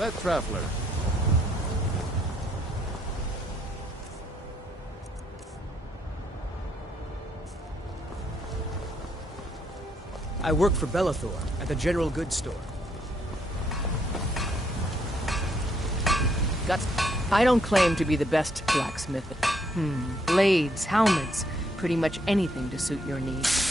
met, traveler. I work for Bellathor at the General Goods Store. I don't claim to be the best blacksmith. Blades, helmets, pretty much anything to suit your needs.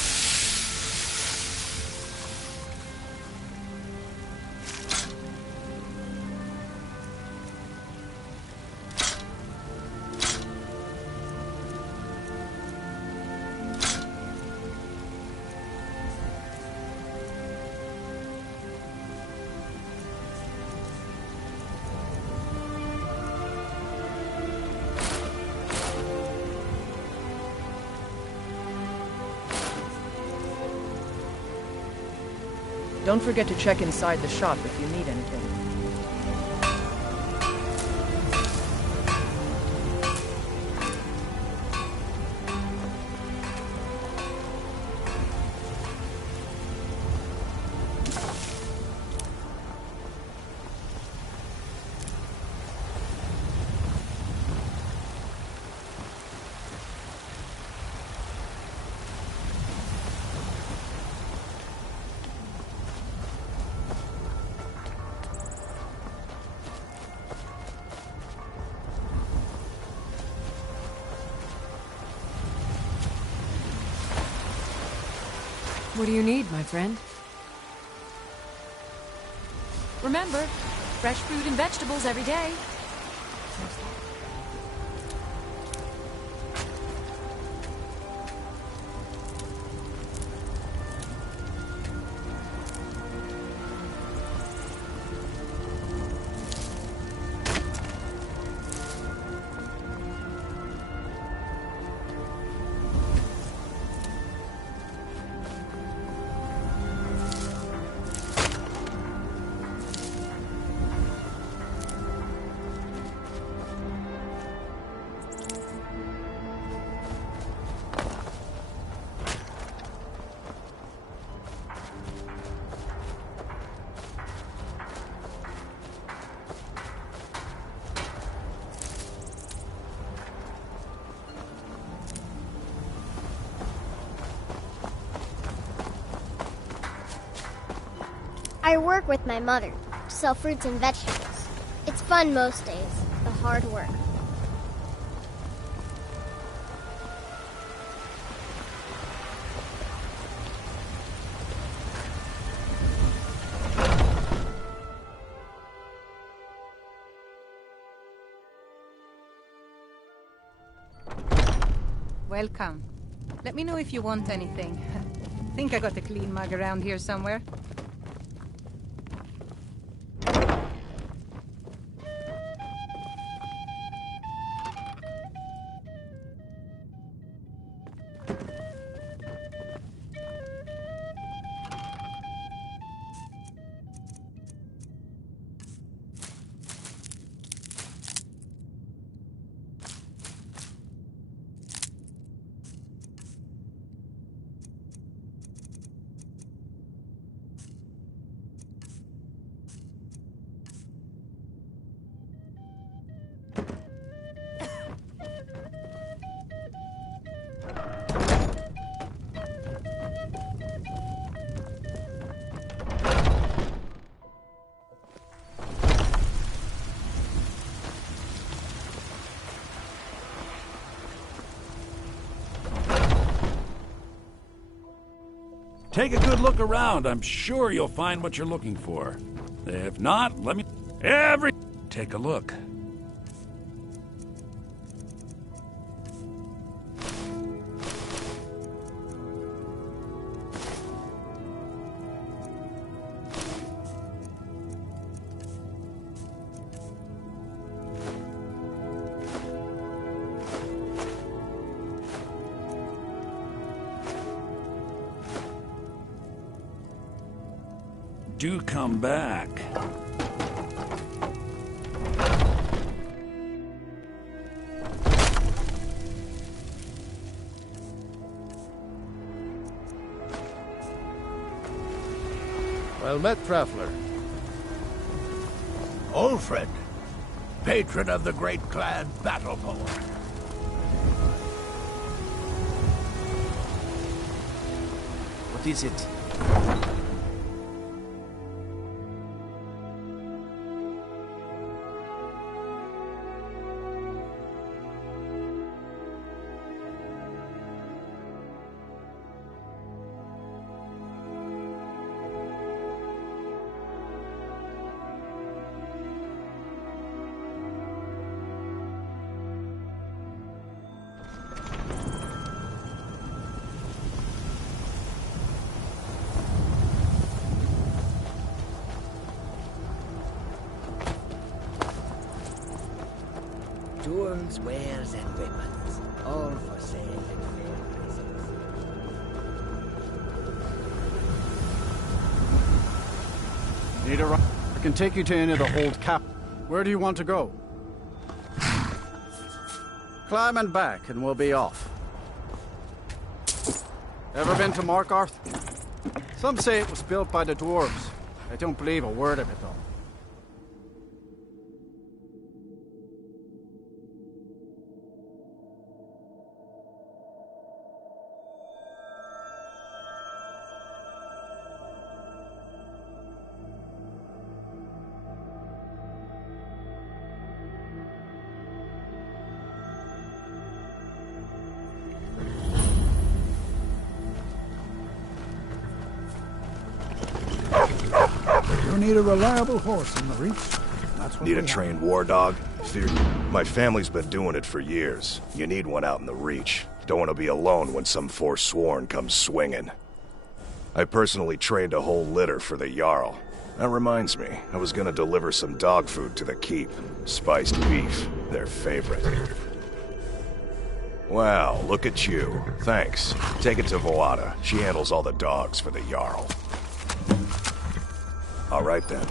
Don't forget to check inside the shop if you need anything. What do you need, my friend? Remember, fresh fruit and vegetables every day. I work with my mother to sell fruits and vegetables. It's fun most days, the hard work. Welcome. Let me know if you want anything. Think I got a clean mug around here somewhere. Take a good look around. I'm sure you'll find what you're looking for. If not, let me... Take a look. Do come back. Well met, traveler. Ulfred, patron of the great clan Battleborn. What is it? Jewels, wares, and weapons, all for sale at fair prices. Need a ride? I can take you to any of the old cap. Where do you want to go? Climb and back, and we'll be off. Ever been to Markarth? Some say it was built by the dwarves. I don't believe a word of it, though. You need a reliable horse in the Reach. That's what Need a we trained war dog? My family's been doing it for years. You need one out in the Reach. Don't want to be alone when some Forsworn comes swinging. I personally trained a whole litter for the Jarl. That reminds me, I was gonna deliver some dog food to the keep. Spiced beef, their favorite. Wow, look at you. Thanks. Take it to Voada. She handles all the dogs for the Jarl. All right then.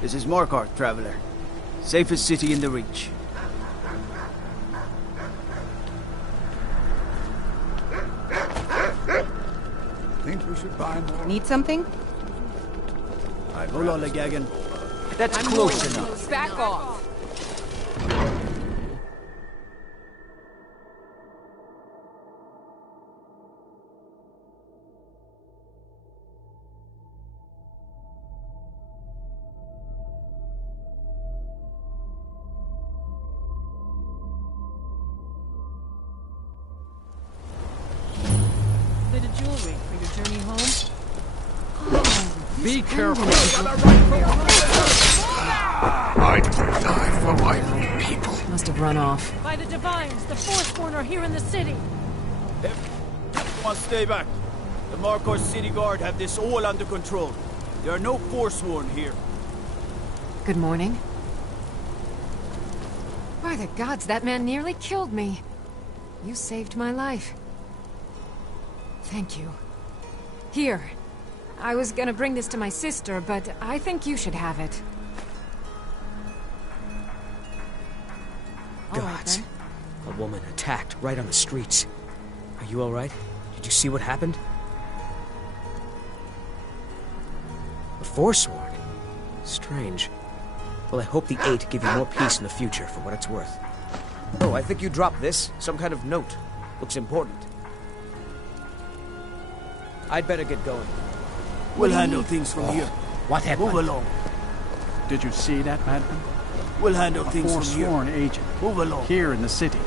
This is Markarth, traveler. Safest city in the Reach. Think we should buy more? Need something? Hold on, Legagan. That's close enough. Back off. Bit of jewelry for your journey home. Oh, Be careful. I'd die for my people. Must have run off. By the Divines, the Forsworn are here in the city. Everyone stay back. The Markar City Guard have this all under control. There are no Forsworn here. Good morning. By the gods, that man nearly killed me. You saved my life. Thank you. Here. I was gonna bring this to my sister, but I think you should have it. All right, Gods. then. A woman attacked right on the streets. Are you alright? Did you see what happened? A Forsworn? Strange. Well, I hope the Eight give you more peace in the future, for what it's worth. Oh, I think you dropped this. Some kind of note. Looks important. I'd better get going. We'll handle things from here. What happened? Move along. Did you see that, madman? We'll handle A things from here. forsworn agent. Move along. Here in the city.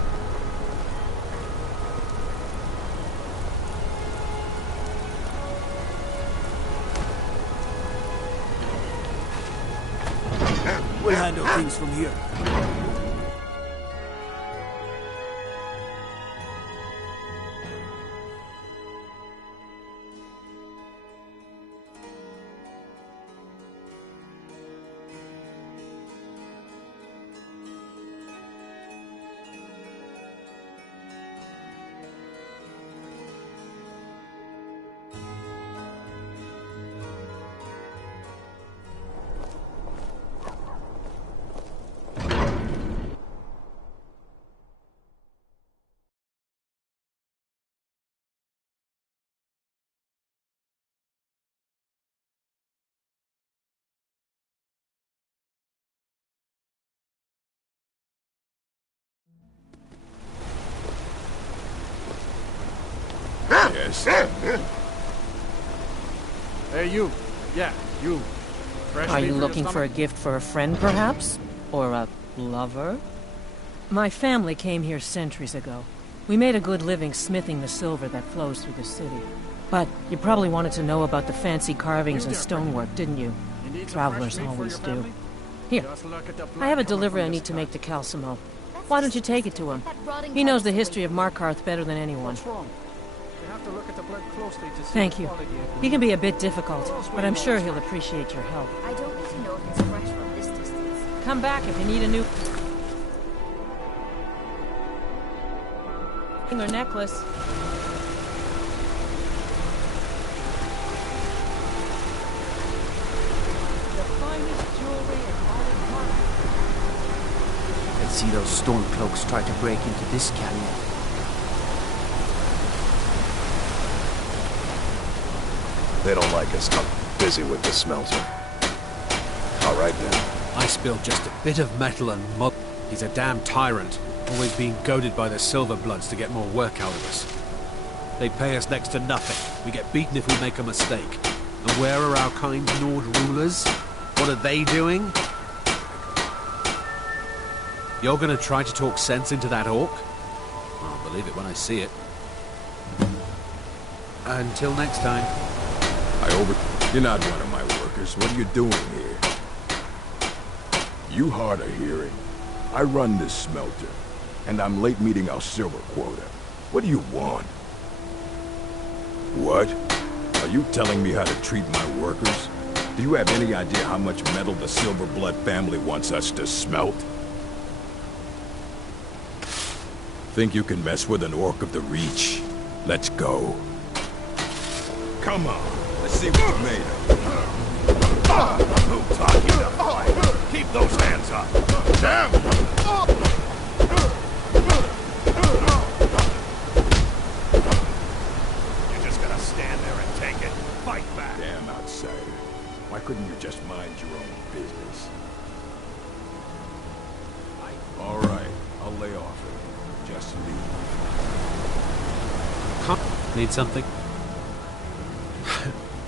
We'll handle things from here. Yes. Hey, you. Yeah, you. Fresh Are meat you for your looking for a stomach? gift for a friend, perhaps? Or a lover? My family came here centuries ago. We made a good living smithing the silver that flows through the city. But you probably wanted to know about the fancy carvings and stonework, didn't you? You need some Travelers fresh meat for always your do. family? Here, Just look at the I have a blood delivery I from need this to guy. make to Calcimo. Why don't you take it to him? He knows the history of Markarth better than anyone. What's wrong? You have to look at the blood closely to see Thank the you. quality of He the can be a bit difficult, but I'm sure he'll appreciate your help. I don't need to know if it's fresh from this distance. Come back if you need a new... ...or necklace. Let's see those stormcloaks try to break into this canyon. They don't like us. I'm busy with the smelter. All right, then. I spilled just a bit of metal and mud. He's a damn tyrant, always being goaded by the Silverbloods to get more work out of us. They pay us next to nothing. We get beaten if we make a mistake. And where are our kind Nord rulers? What are they doing? You're gonna try to talk sense into that orc? I'll believe it when I see it. Until next time. You're not one of my workers. What are you doing here? You hard of hearing. I run this smelter, and I'm late meeting our silver quota. What do you want? What? Are you telling me how to treat my workers? Do you have any idea how much metal the Silverblood family wants us to smelt? Think you can mess with an orc of the Reach? Let's go. Come on. Let's see what you're made of. Who taught you to fight? Keep those hands up. Damn! You're just gonna stand there and take it. Fight back. Damn outsider. Why couldn't you just mind your own business? All right, I'll lay off it. Just leave. Need something?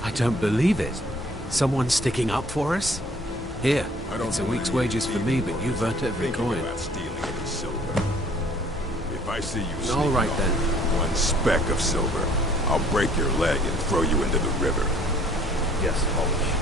I don't believe it. Someone sticking up for us? Here, it's a week's wages for me, but you've earned every coin. About stealing any silver. If I see you All right, sneaking then. one speck of silver, I'll break your leg and throw you into the river. Yes, Polish.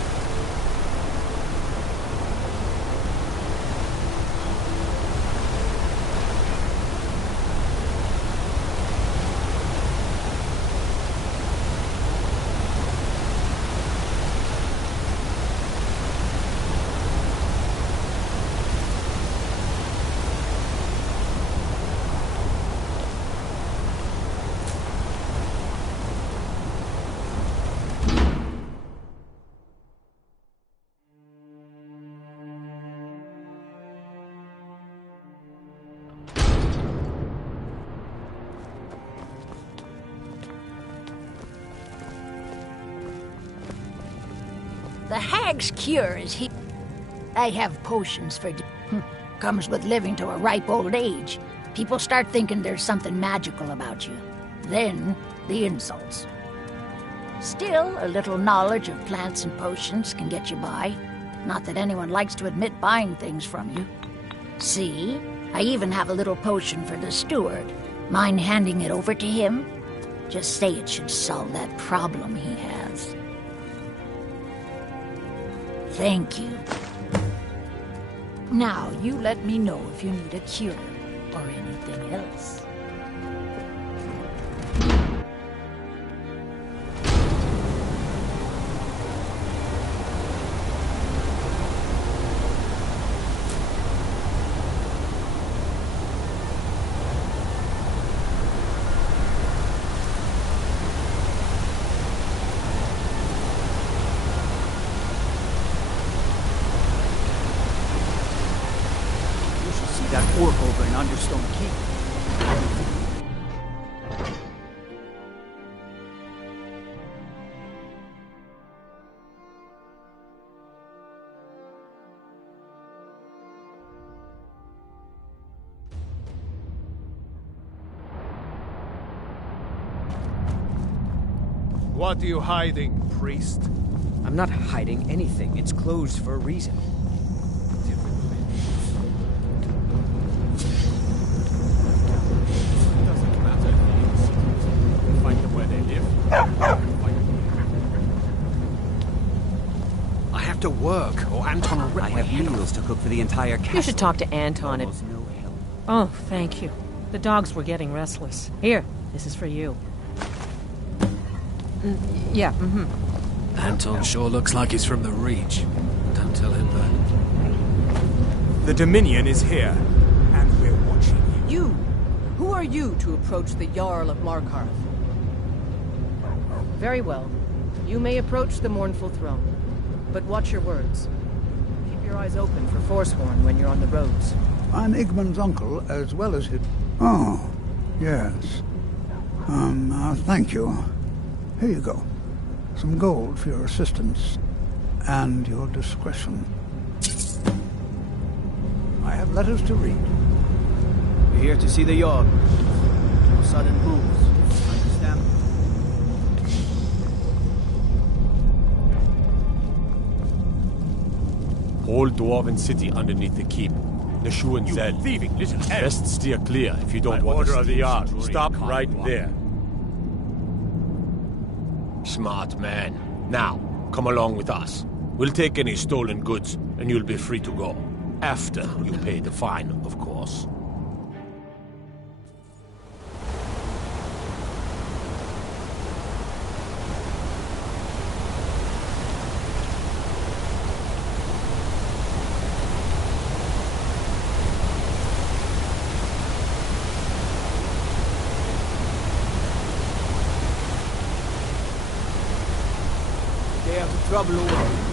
The hag's cure is he. I have potions for. Comes with living to a ripe old age. People start thinking there's something magical about you. Then, the insults. Still, a little knowledge of plants and potions can get you by. Not that anyone likes to admit buying things from you. See? I even have a little potion for the steward. Mind handing it over to him? Just say it should solve that problem he has. Thank you. Now, you let me know if you need a cure or anything else. That orc over in Understone Keep. What are you hiding, priest? I'm not hiding anything. It's closed for a reason. I have to work, or Anton will rip I my have head meals to cook for the entire castle. You should talk to Anton. Oh, thank you. The dogs were getting restless. Here, this is for you. Yeah, Anton sure looks like he's from the Reach. Don't tell him that. The Dominion is here, and we're watching you. You? Who are you to approach the Jarl of Markarth? Very well. You may approach the mournful throne. But watch your words. Keep your eyes open for Forsworn when you're on the roads. I'm Igmund's uncle, as well as his... Oh, yes. Thank you. Here you go. Some gold for your assistance. And your discretion. I have letters to read. We're here to see the Jarl. No sudden moves. Understand? Whole Dwarven city underneath the keep. Neshu and Zed. Thieving little elf. Best steer clear if you don't want order to of the Jarl. Stop right there. Smart man. Now, come along with us. We'll take any stolen goods, and you'll be free to go. After you pay the fine, of course. Stay out of trouble, over.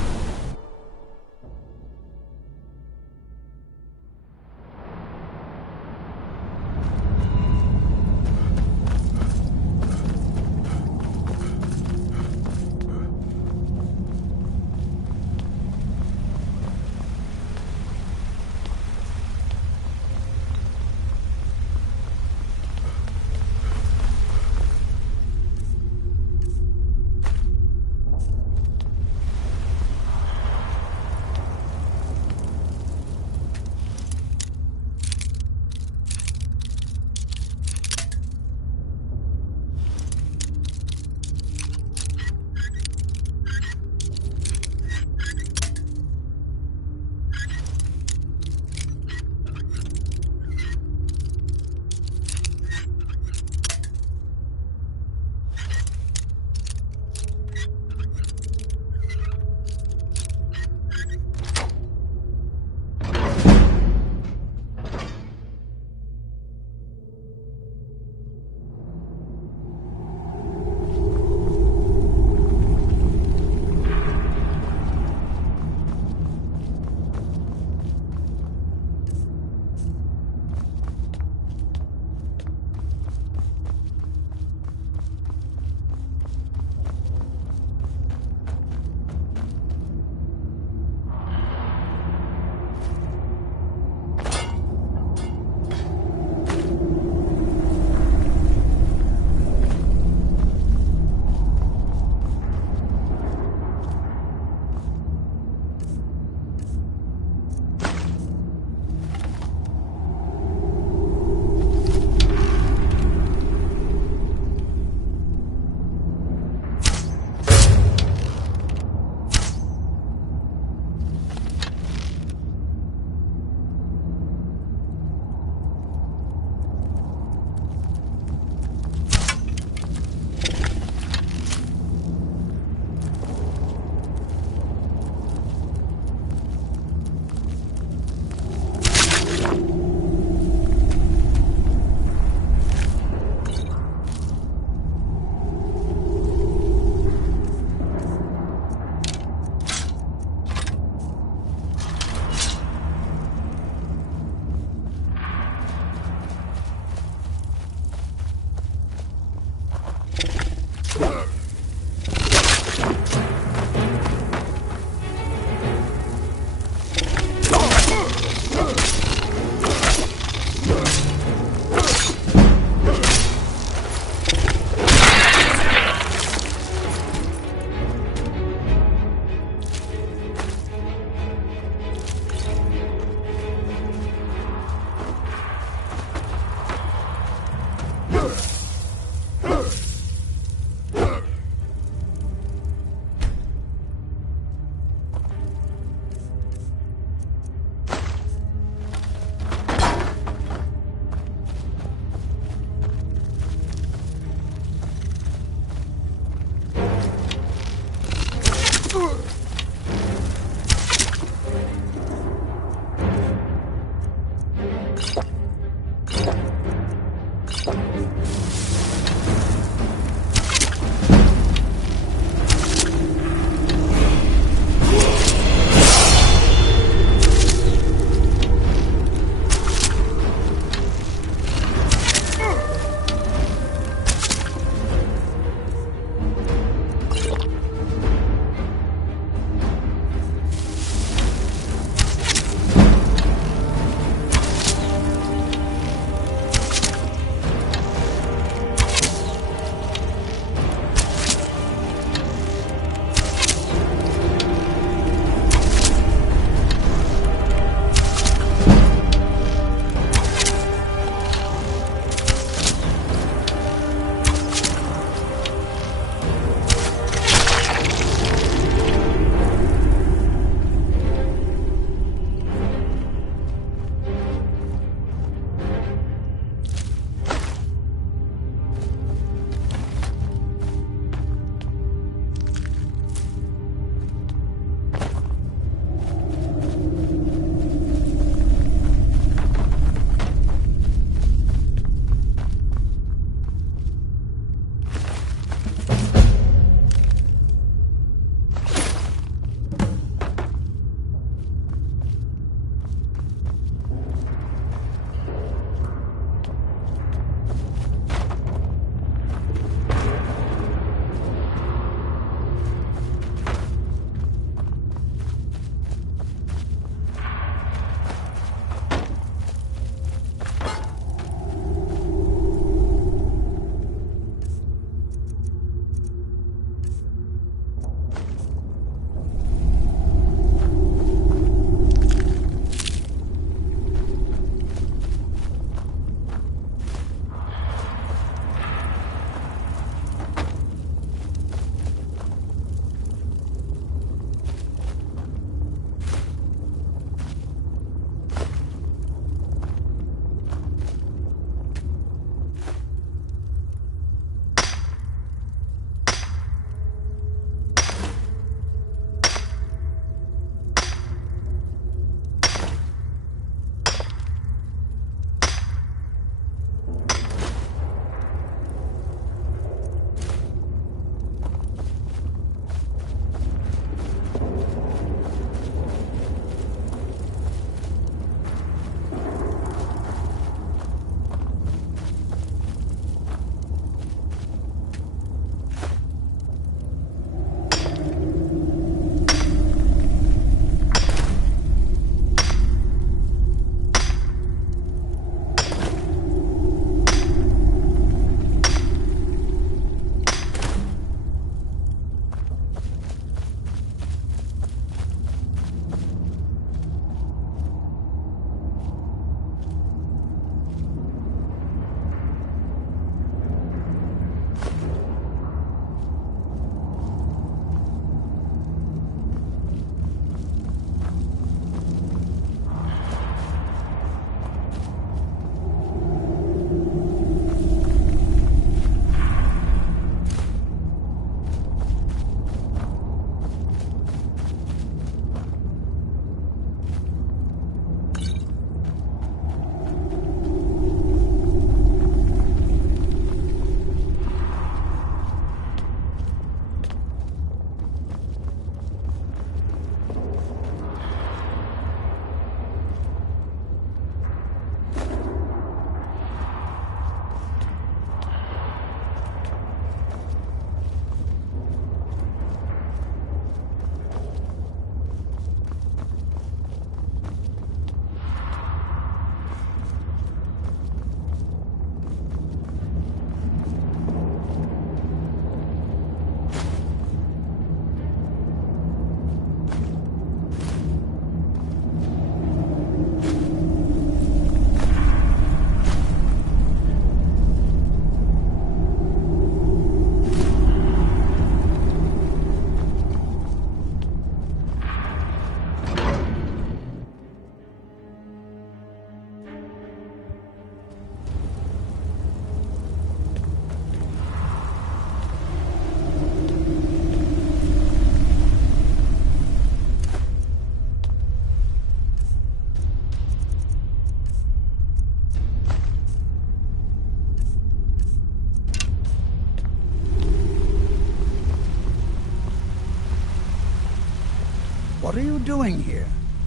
What are you doing here?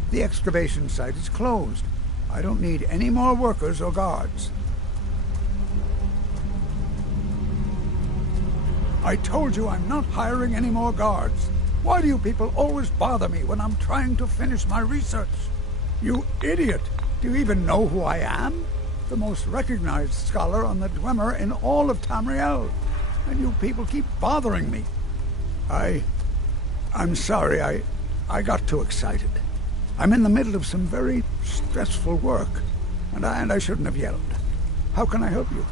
The excavation site is closed. I don't need any more workers or guards. I told you I'm not hiring any more guards. Why do you people always bother me when I'm trying to finish my research? You idiot! Do you even know who I am? The most recognized scholar on the Dwemer in all of Tamriel. And you people keep bothering me. I'm sorry, I got too excited. I'm in the middle of some very stressful work, and I shouldn't have yelled. How can I help you?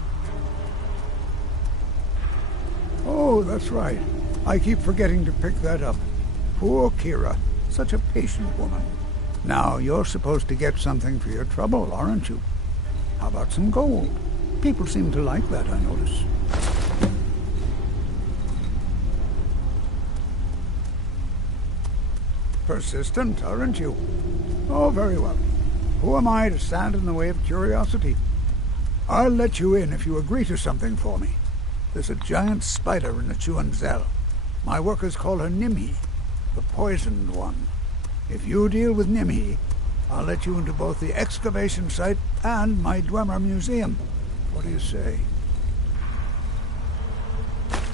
Oh, that's right. I keep forgetting to pick that up. Poor Kira. Such a patient woman. Now, you're supposed to get something for your trouble, aren't you? How about some gold? People seem to like that, I notice. Persistent, aren't you? Oh, very well. Who am I to stand in the way of curiosity? I'll let you in if you agree to something for me. There's a giant spider in the Chuanzel. My workers call her Nimhi, the poisoned one. If you deal with Nimhi, I'll let you into both the excavation site and my Dwemer museum. What do you say?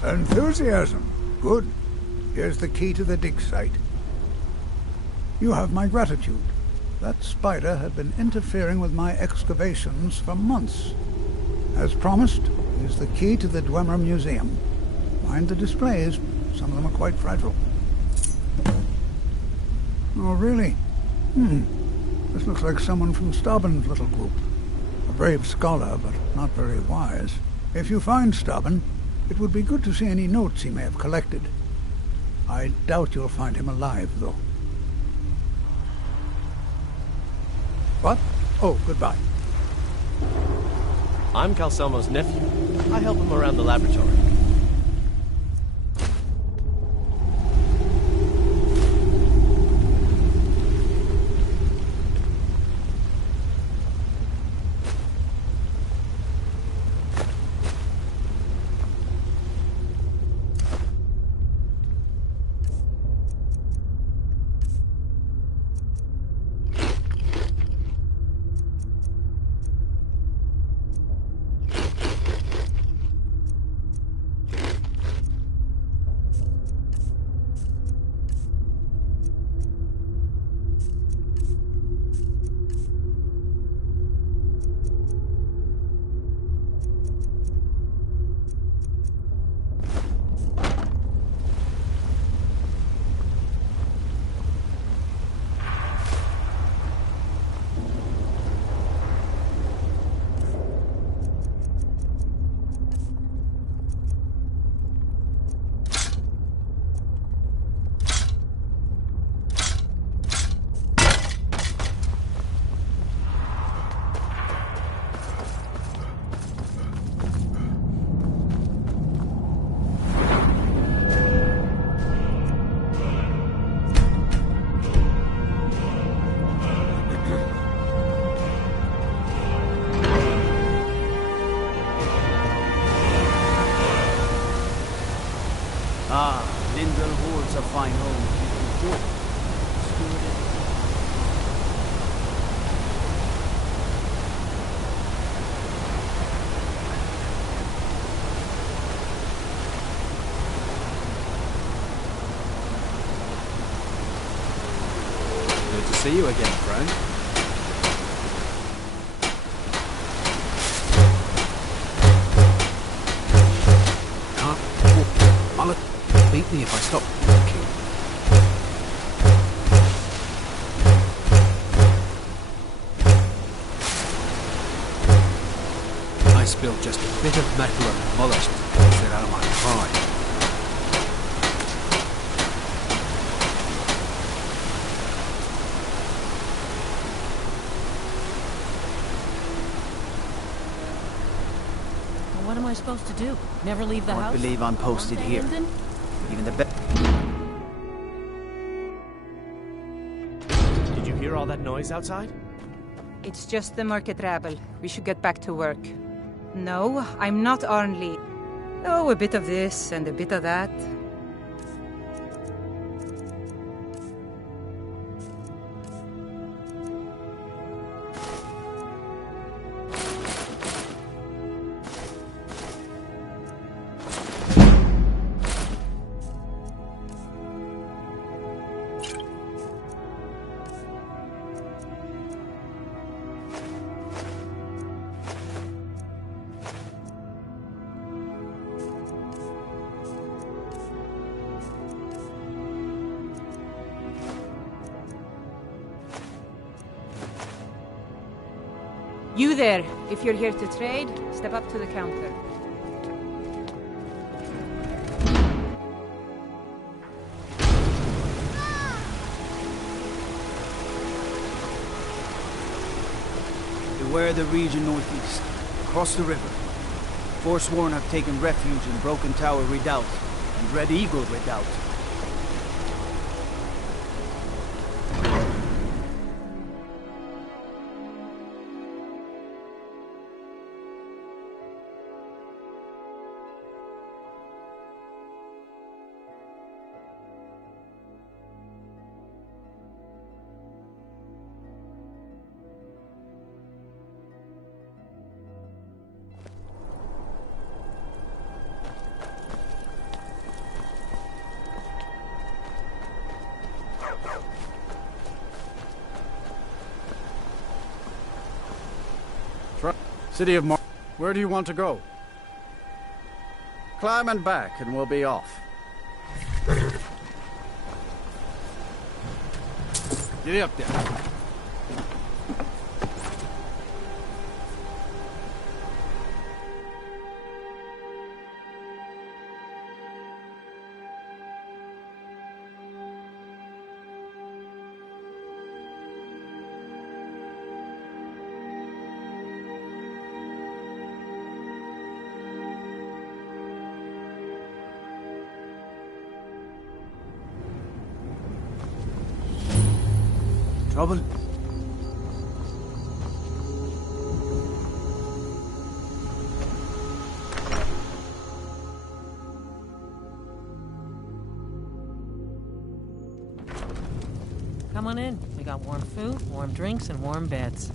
Enthusiasm. Good. Here's the key to the dig site. You have my gratitude. That spider had been interfering with my excavations for months. As promised, here's the key to the Dwemer Museum. Mind the displays. Some of them are quite fragile. Oh, really? This looks like someone from Stauben's little group. A brave scholar, but not very wise. If you find Stauben, it would be good to see any notes he may have collected. I doubt you'll find him alive, though. What? Oh, goodbye. I'm Calselmo's nephew. I help him around the laboratory. A fine home. Good to see you again, friend. Mullet beat me if I stop walking. I spilled just a bit of metal and mullet to get out of my pride. What am I supposed to do? Never leave the house? I believe I'm posted here. Even the Did you hear all that noise outside? It's just the market rabble. We should get back to work. No, I'm not Arnley. Oh, a bit of this and a bit of that. You there, if you're here to trade, step up to the counter. Beware the region northeast, across the river. Forsworn have taken refuge in Broken Tower Redoubt and Red Eagle Redoubt. City of Mar... Where do you want to go? Climb and back and we'll be off. Get up there. Trouble? Come on in. We got warm food, warm drinks, and warm beds.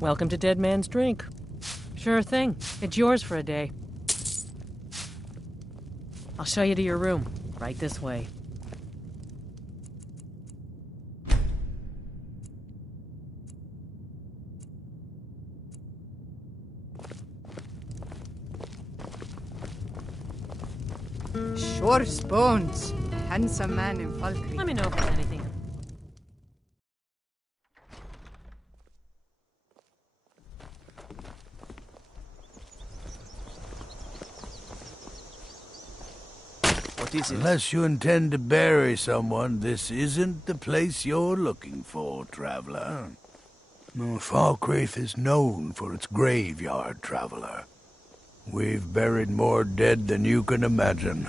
Welcome to Dead Man's Drink. Sure thing. It's yours for a day. I'll show you to your room. Right this way. Shor's bones. A handsome man in Falkreath. Let me know if there's anything. What is it? Unless you intend to bury someone, this isn't the place you're looking for, traveler. No, Falkreath is known for its graveyard, traveler. We've buried more dead than you can imagine.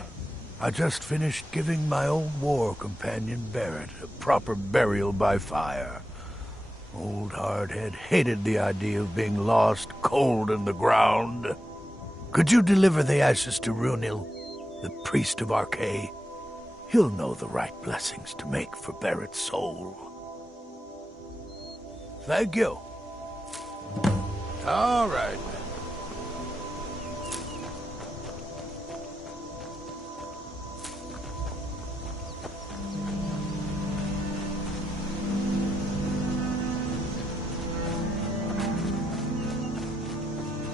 I just finished giving my old war companion Barrett a proper burial by fire. Old Hardhead hated the idea of being lost cold in the ground. Could you deliver the ashes to Runil, the priest of Archay? He'll know the right blessings to make for Barrett's soul. Thank you. All right.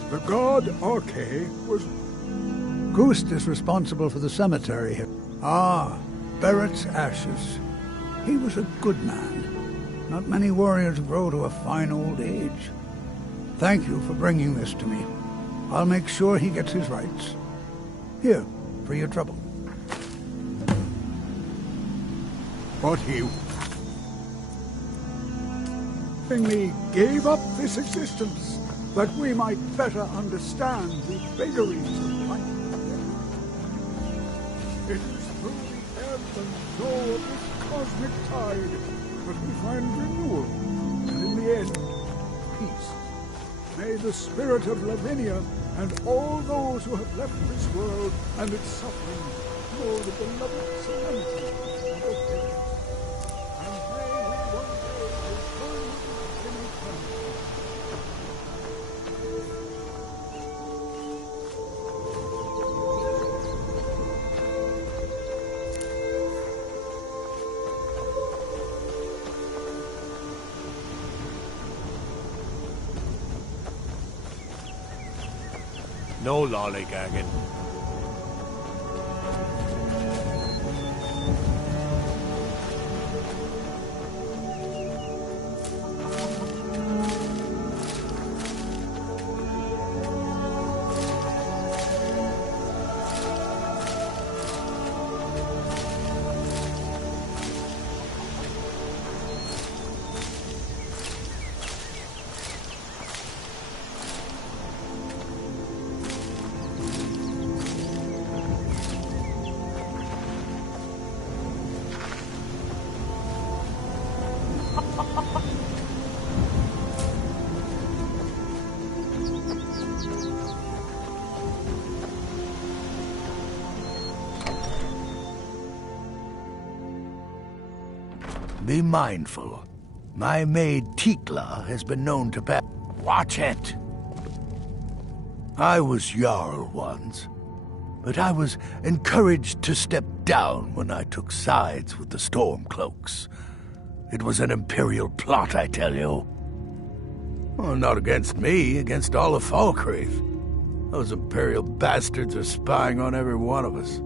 The god Archay was... Gust is responsible for the cemetery here. Ah, Barrett's ashes. He was a good man. Not many warriors grow to a fine old age. Thank you for bringing this to me. I'll make sure he gets his rights. Here, for your trouble. But he... willingly gave up this existence, that we might better understand the vagaries of life. It is through the ebb and flow of this cosmic tide that we find renewal, and in the end, peace. May the spirit of Lavinia and all those who have left this world and its suffering know the beloved serenity of the dead. And may we one day return in eternity. No lollygagging. Be mindful. My maid Tikla has been known to Watch it! I was Jarl once, but I was encouraged to step down when I took sides with the Stormcloaks. It was an Imperial plot, I tell you. Well, not against me, against all of Falkreath. Those Imperial bastards are spying on every one of us.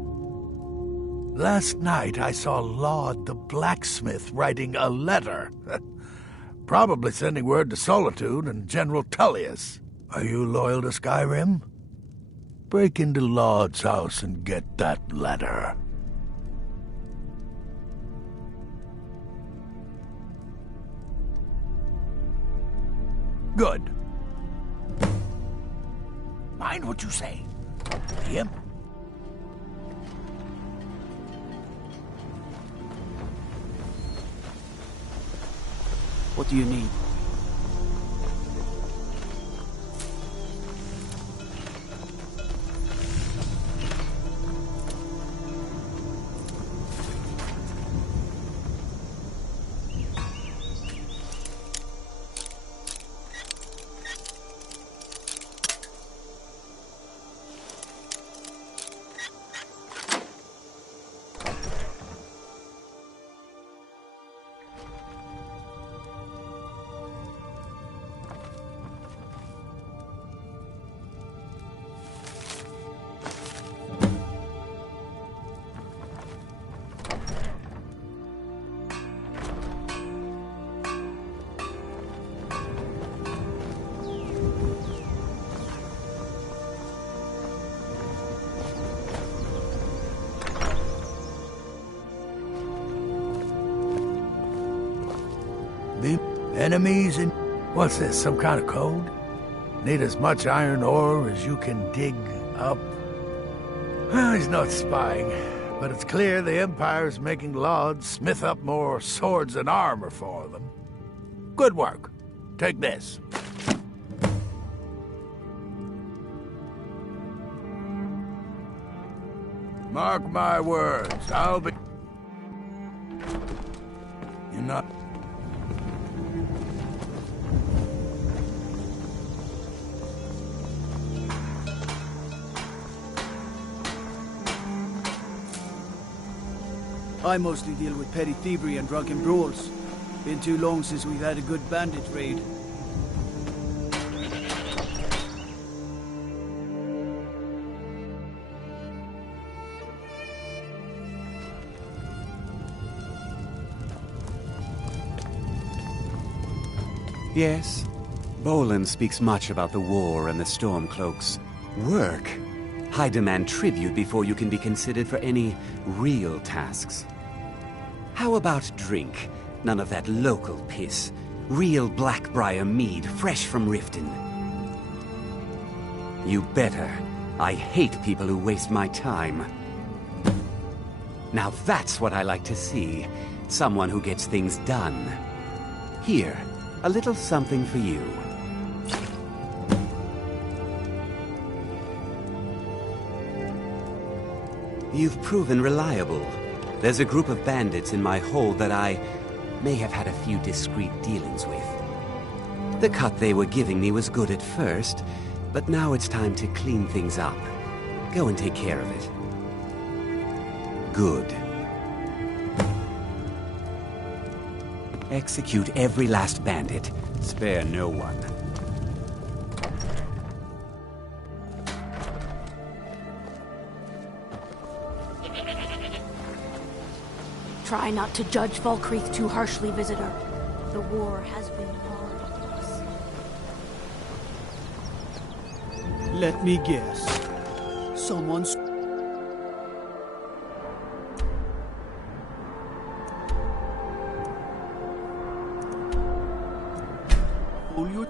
Last night I saw Laud the blacksmith writing a letter. Probably sending word to Solitude and General Tullius. Are you loyal to Skyrim? Break into Laud's house and get that letter. Good. Mind what you say. Yep. What do you need? The enemies in... What's this, some kind of code? Need as much iron ore as you can dig up? Well, he's not spying, but it's clear the Empire's making Laud smith up more swords and armor for them. Good work. Take this. Mark my words, I'll be... You're not... I mostly deal with petty thievery and drunken brawls. Been too long since we've had a good bandit raid. Yes. Bolin speaks much about the war and the Stormcloaks. Work? I demand tribute before you can be considered for any real tasks. How about drink? None of that local piss. Real Blackbriar mead, fresh from Riften. You better. I hate people who waste my time. Now that's what I like to see. Someone who gets things done. Here, a little something for you. You've proven reliable. There's a group of bandits in my hold that I may have had a few discreet dealings with. The cut they were giving me was good at first, but now it's time to clean things up. Go and take care of it. Good. Execute every last bandit. Spare no one. Try not to judge Falkreath too harshly, visitor. The war has been hard on us. Let me guess. Someone's... Will you...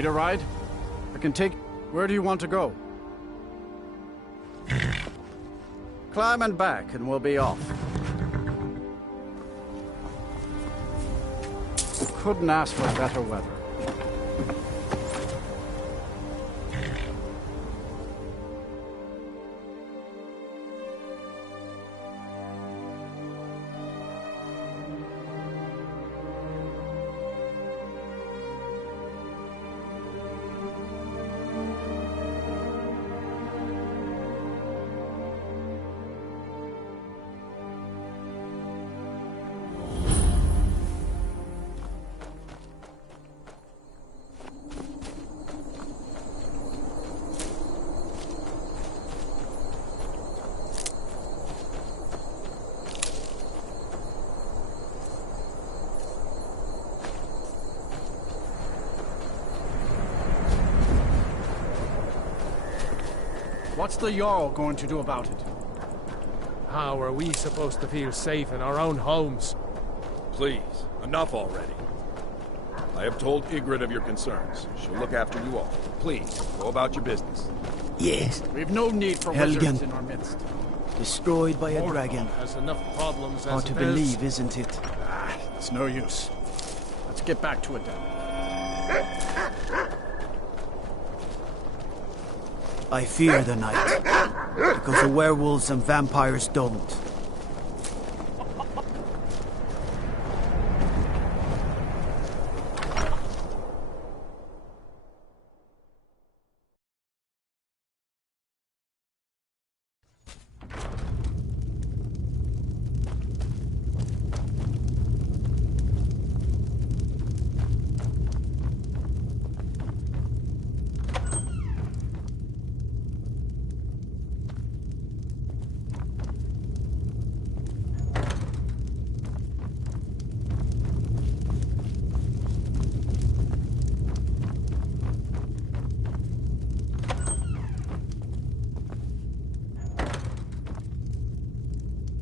Need a ride? I can take... Where do you want to go? Climb and back, and we'll be off. Couldn't ask for better weather. What's the Jarl going to do about it? How are we supposed to feel safe in our own homes? Please, enough already. I have told Ygritte of your concerns. She'll look after you all. Please, go about your business. Yes. We've no need for wizards in our midst. Destroyed by a dragon. Has enough problems Hard as to it is. believe, isn't it? It's no use. Let's get back to it then. I fear the night, because the werewolves and vampires don't.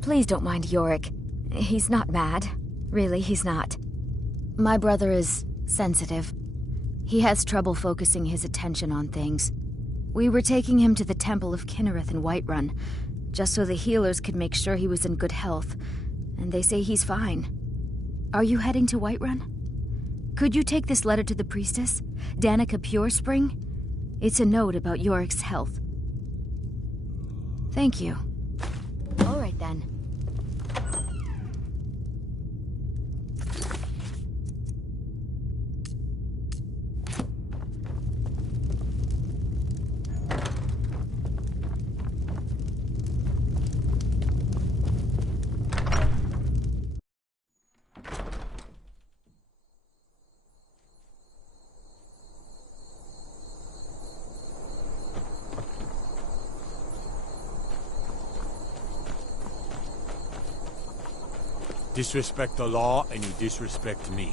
Please don't mind Yorick. He's not mad. Really, he's not. My brother is sensitive. He has trouble focusing his attention on things. We were taking him to the Temple of Kinnereth in Whiterun, just so the healers could make sure he was in good health, and they say he's fine. Are you heading to Whiterun? Could you take this letter to the priestess, Danica Purespring? It's a note about Yorick's health. Thank you. All right then. Disrespect the law, and you disrespect me.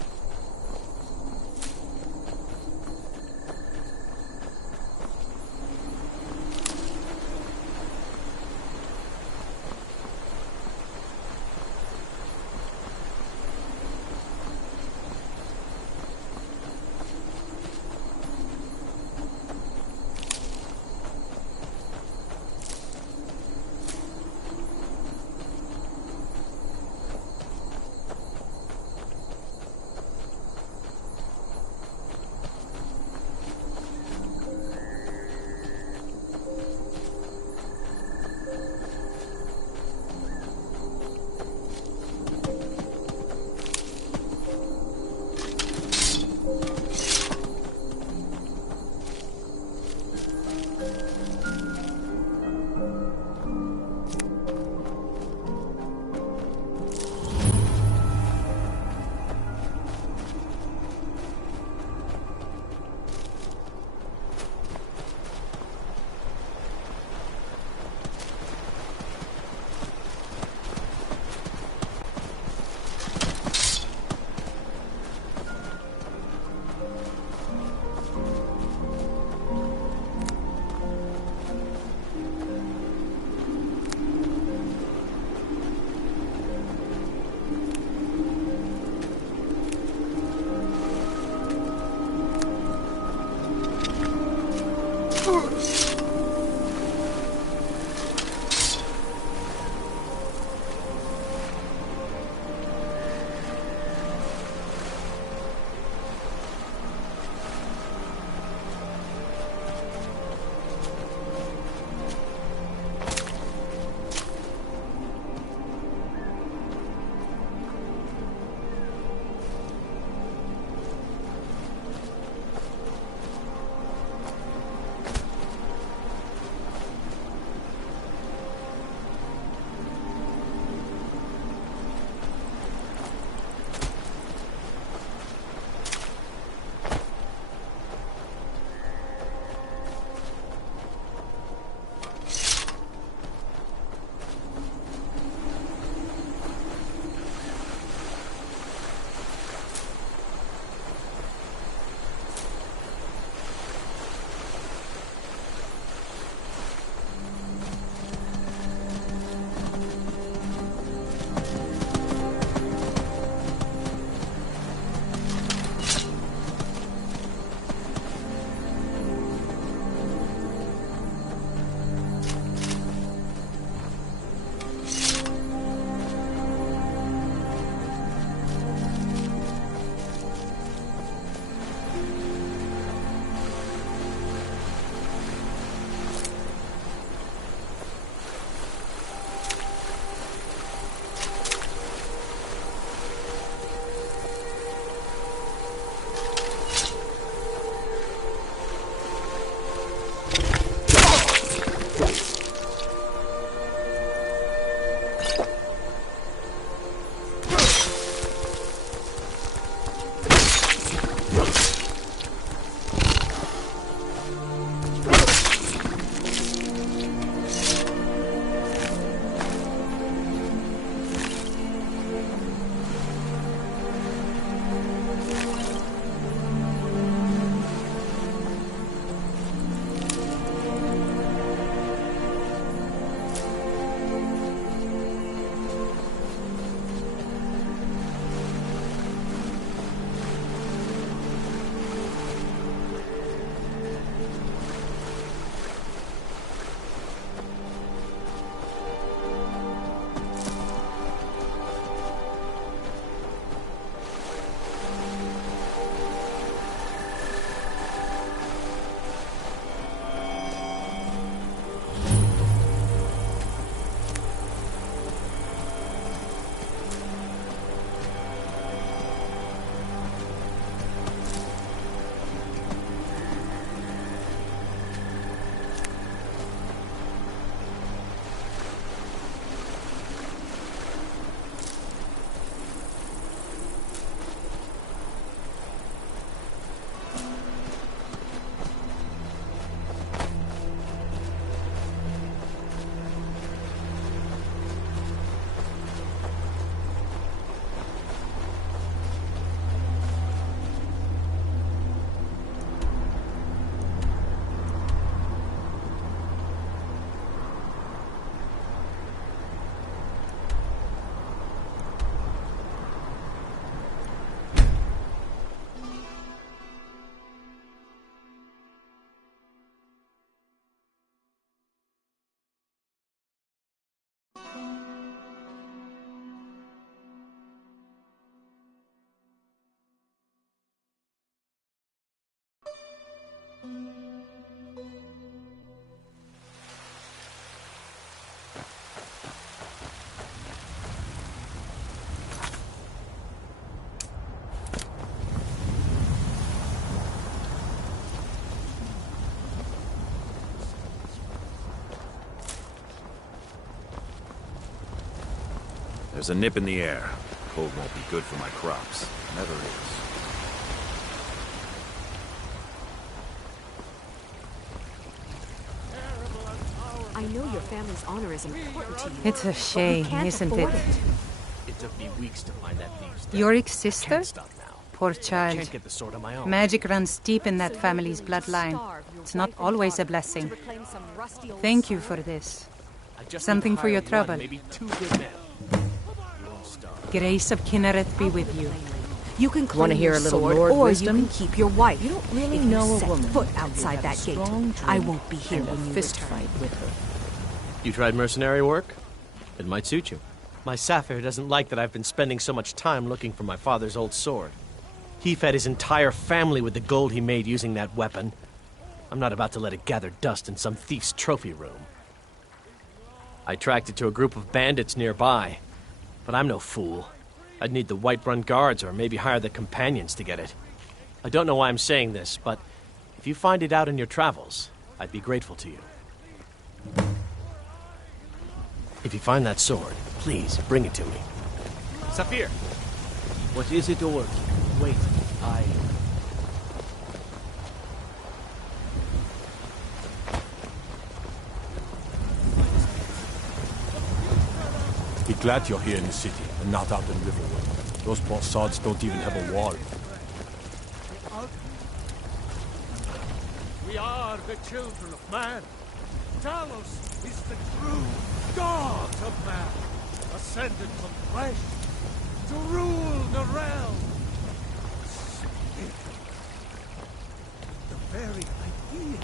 There's a nip in the air. Cold won't be good for my crops. Never is. I know your family's honor is important to you. It's a shame, isn't it? It took me weeks to find that thief's den. Yorick's I sister? can't stop now. Poor I child. can't get the sword on my own. Magic runs deep in that family's bloodline. It's not always a blessing. Thank you for this. I just Something need to for your hire one, trouble. maybe 2 good men. You won't starve. Grace of Kinnereth be with you. You can Want to claim hear your a little sword, Lord or wisdom? you can keep your wife. You don't really if know you a set woman foot until outside you've had that a gate. strong I drink won't be here and when a you fist return. fight with her. You tried mercenary work? It might suit you. My Sapphire doesn't like that I've been spending so much time looking for my father's old sword. He fed his entire family with the gold he made using that weapon. I'm not about to let it gather dust in some thief's trophy room. I tracked it to a group of bandits nearby, but I'm no fool. I'd need the Whiterun guards or maybe hire the companions to get it. I don't know why I'm saying this, but if you find it out in your travels, I'd be grateful to you. If you find that sword, please bring it to me. Saphir! What is it, Orc? Wait, Be glad you're here in the city and not out in Riverwood. Those poor sods don't even have a wall. We are the children of man. Talos is the true God of man, ascended from flesh to rule the realm. The very idea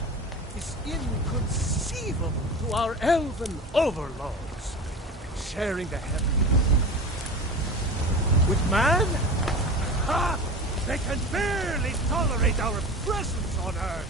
is inconceivable to our elven overlords. Sharing the heavens with man? Ha! They can barely tolerate our presence on Earth.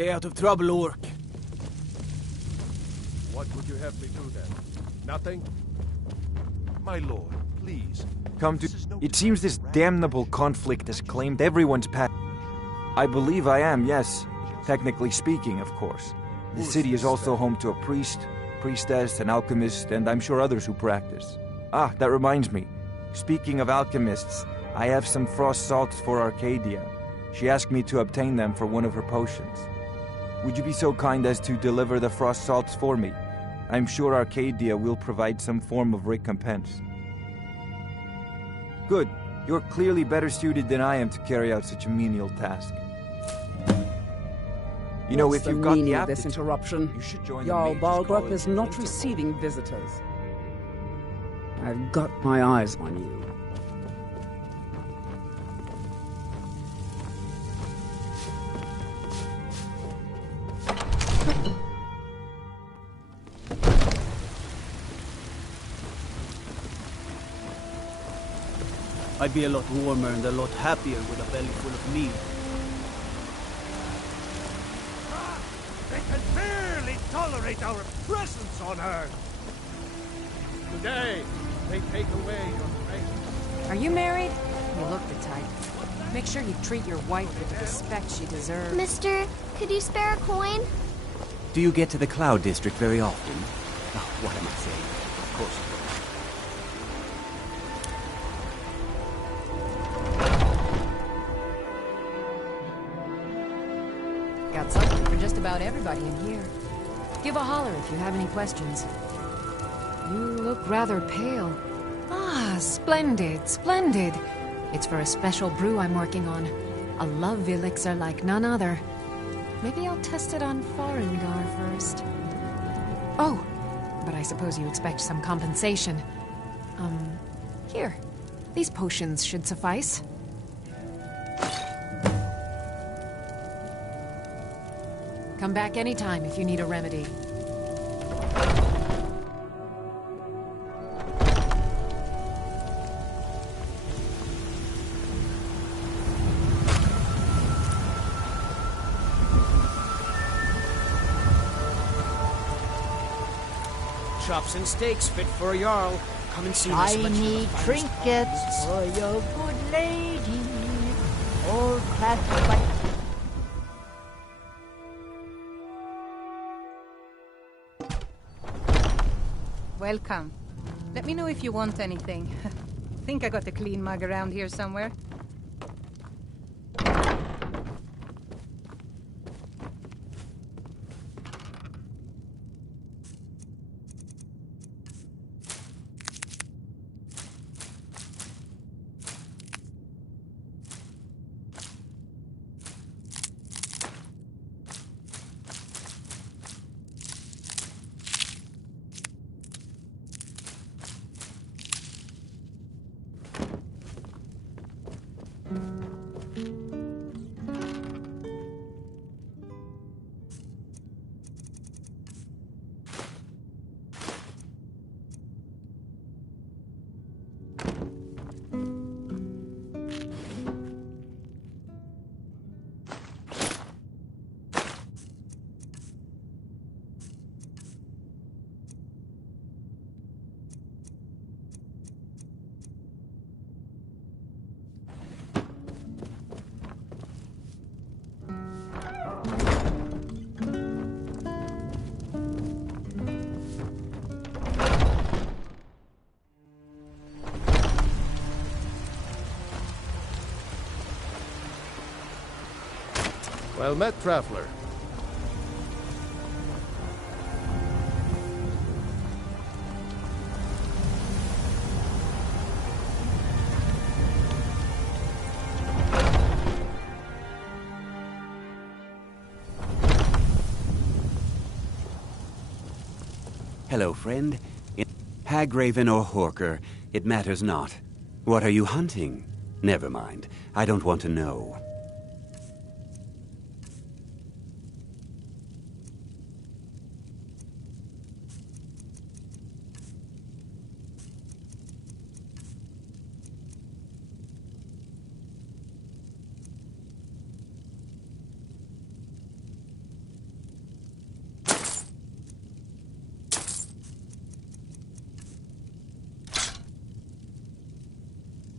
stay out of trouble, Orc. What would you have me do then? Nothing? My lord, please. Come to... It seems this damnable conflict has claimed everyone's path. I believe I am, yes. Technically speaking, of course. The city is also home to a priest, priestess, an alchemist, and I'm sure others who practice. Ah, that reminds me. Speaking of alchemists, I have some frost salts for Arcadia. She asked me to obtain them for one of her potions. Would you be so kind as to deliver the frost salts for me? I'm sure Arcadia will provide some form of recompense. Good. You're clearly better suited than I am to carry out such a menial task. You know, if you've got the meaning of aptitude, this interruption? you should join Jarl the Mages Balgruth College is in not Interval. receiving visitors. I've got my eyes on you. I'd be a lot warmer and a lot happier with a belly full of meat. They can barely tolerate our presence on Earth. Today, they take away your strength. Are you married? You look the type. Make sure you treat your wife with the respect she deserves. Mister, could you spare a coin? Do you get to the Cloud District very often? Oh, what am I saying? Of course you do. Got something for just about everybody in here. Give a holler if you have any questions. You look rather pale. Ah, splendid, splendid. It's for a special brew I'm working on. A love elixir like none other. Maybe I'll test it on Farengar first. Oh, but I suppose you expect some compensation. Here. These potions should suffice. Come back anytime if you need a remedy. Chops and steaks fit for a Jarl. Come and see my Shiny trinkets for your good lady. All clasped by... Welcome. Let me know if you want anything. Think I got a clean mug around here somewhere. Well met, traveler. Hello, friend. Hagraven or Horker, it matters not. What are you hunting? Never mind. I don't want to know.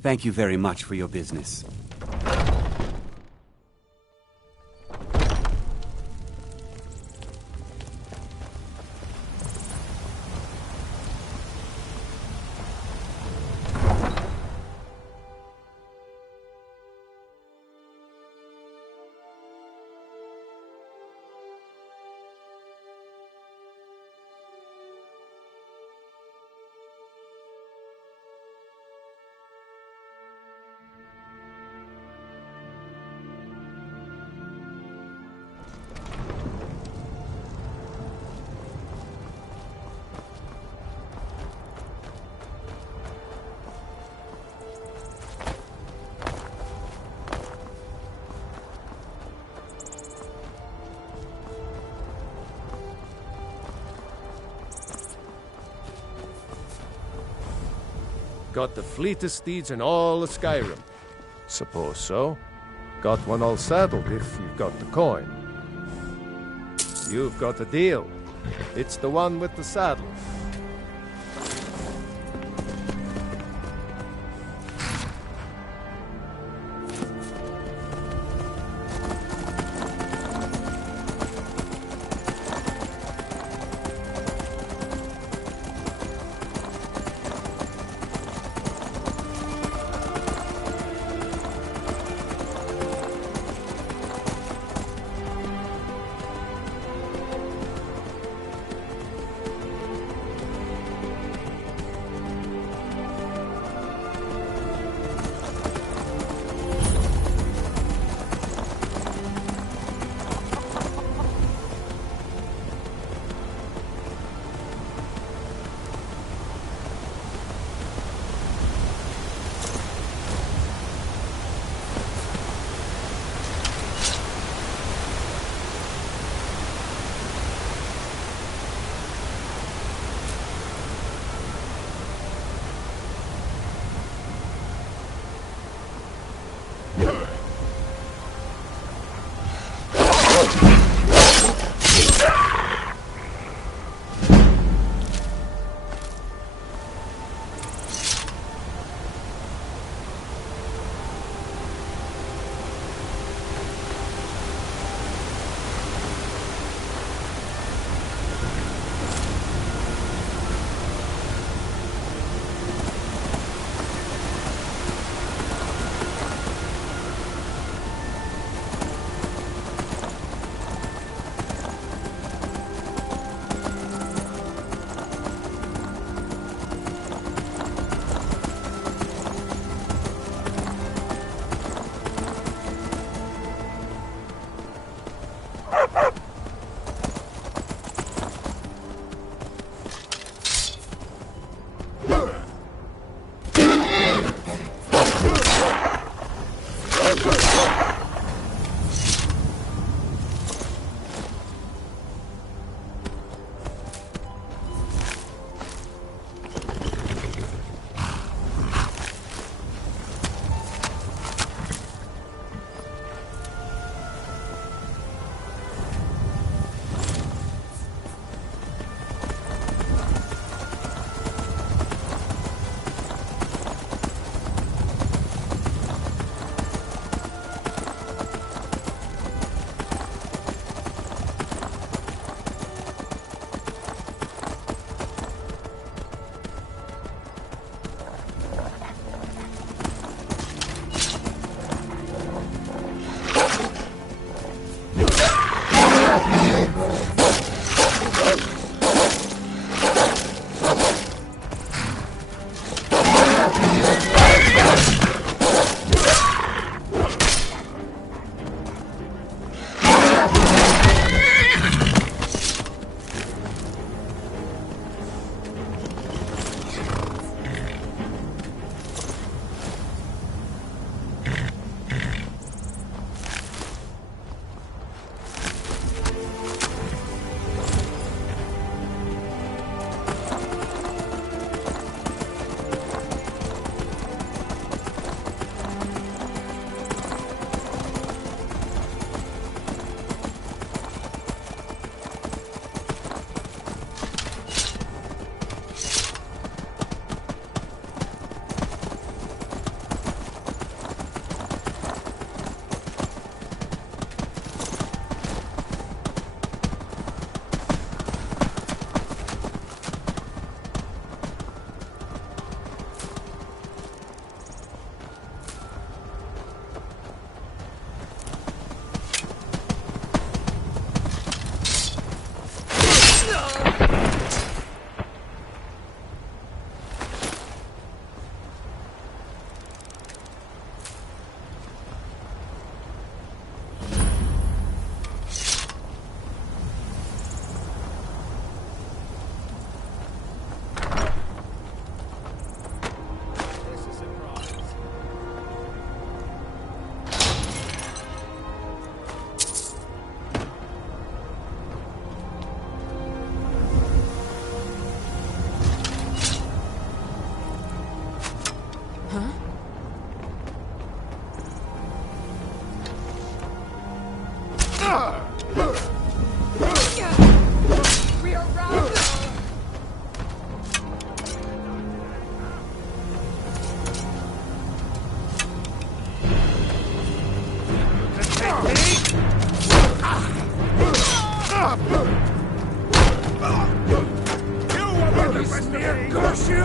Thank you very much for your business. Got the fleetest steeds in all of Skyrim. Suppose so. Got one all saddled if you've got the coin. You've got the deal. It's the one with the saddle. Face me and curse you!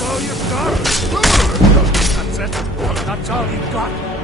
All you got? That's it. That's all you got.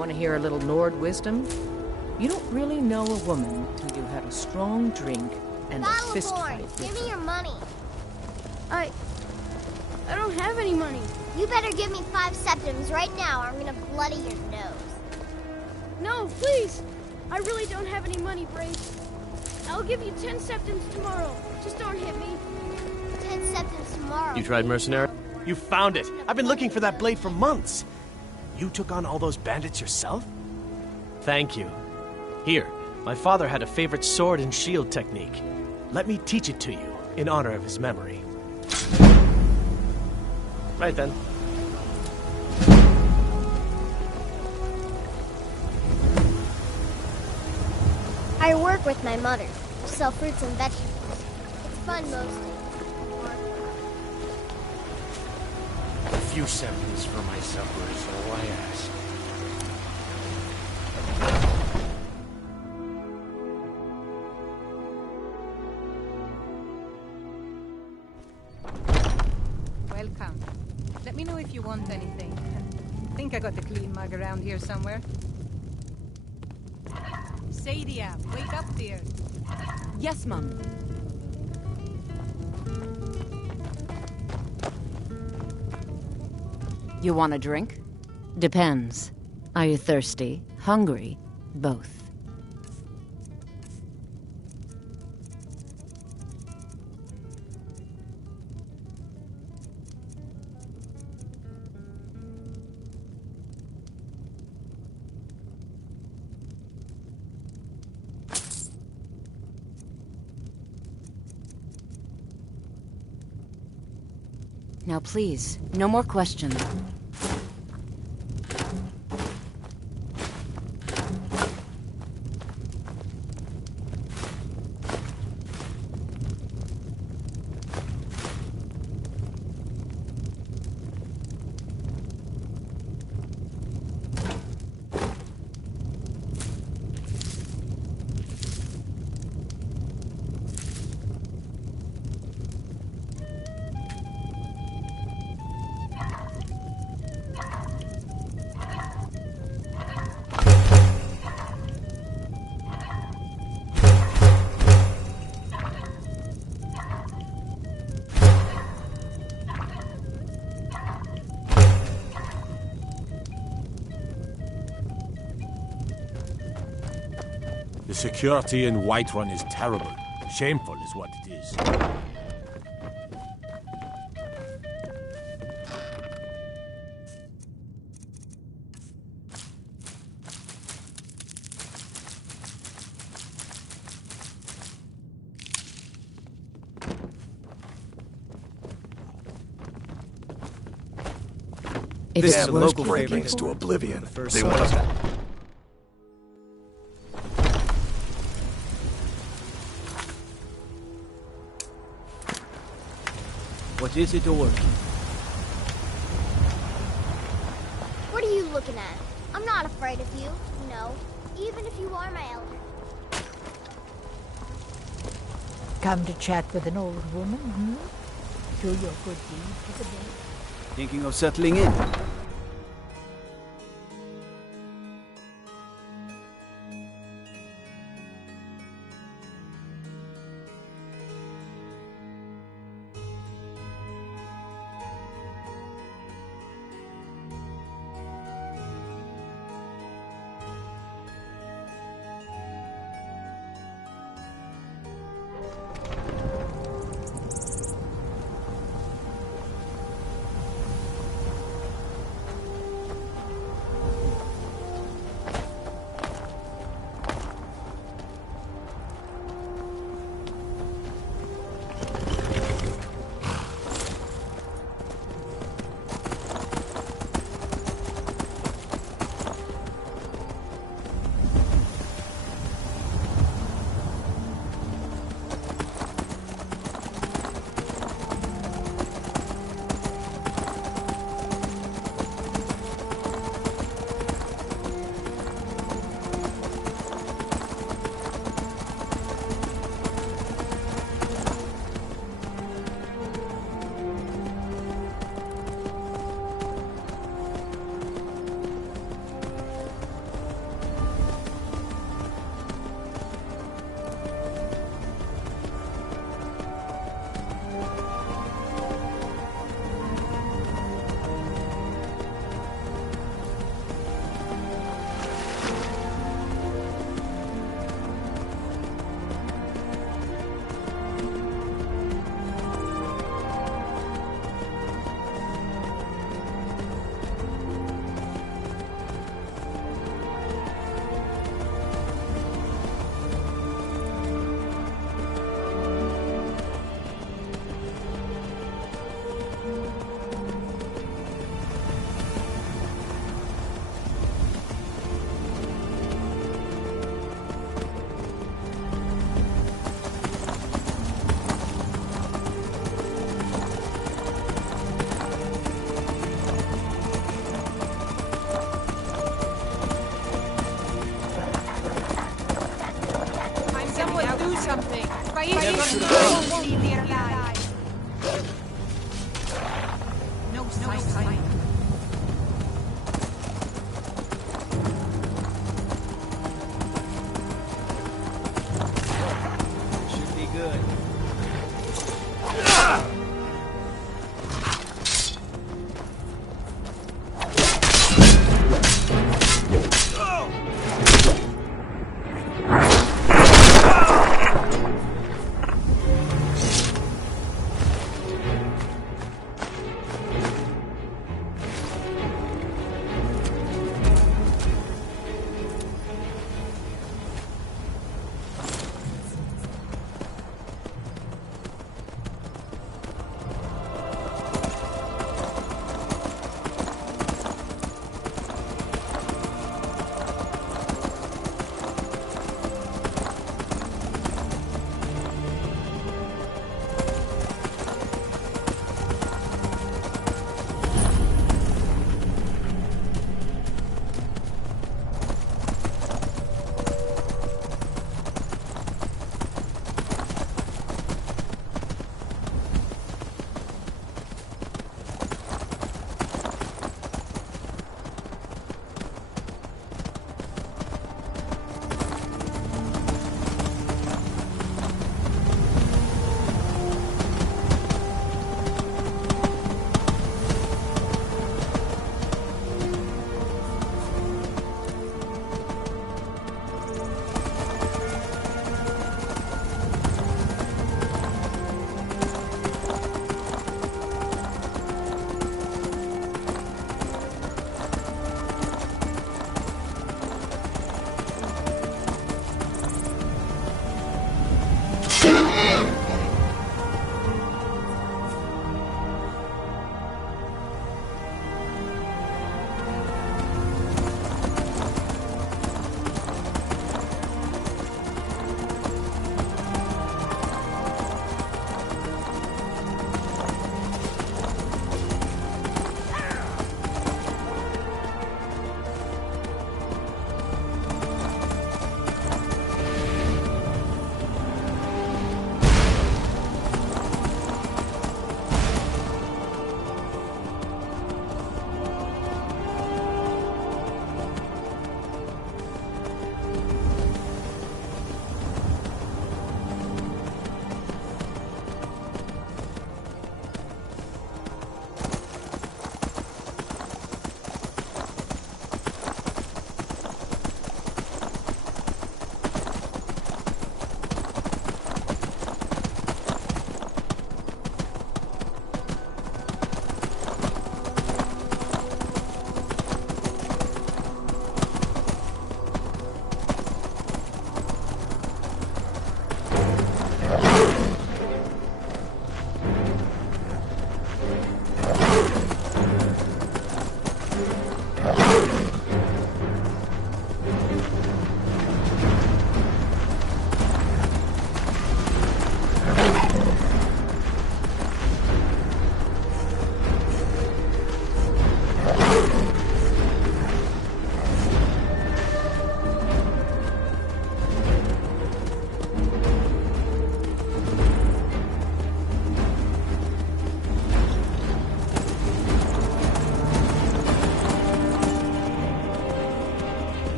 Want to hear a little Nord wisdom? You don't really know a woman till you had a strong drink and a fist fight with Give me her. your money. I don't have any money. You better give me 5 septims right now or I'm gonna bloody your nose. No, please. I really don't have any money, Brace. I'll give you 10 septims tomorrow. Just don't hit me. 10 septims tomorrow. You tried mercenary? You found it! I've been looking for that blade for months! You took on all those bandits yourself? Thank you. Here, my father had a favorite sword and shield technique. Let me teach it to you, in honor of his memory. Right then. I work with my mother. We sell fruits and vegetables. It's fun mostly. A few septims for my supper is all I ask. Welcome. Let me know if you want anything. I think I got the clean mug around here somewhere. Sadia, wake up, dear. Yes, Mum. You want a drink? Depends. Are you thirsty? Hungry? Both. Now please, no more questions. The security in Whiterun is terrible. Shameful is what it is. This is a local breaking favorite. us to oblivion. First They saw want us that. What is it, Orc? What are you looking at? I'm not afraid of you, even if you are my elder. Come to chat with an old woman, hmm? Do your good deed for the day. Thinking of settling in?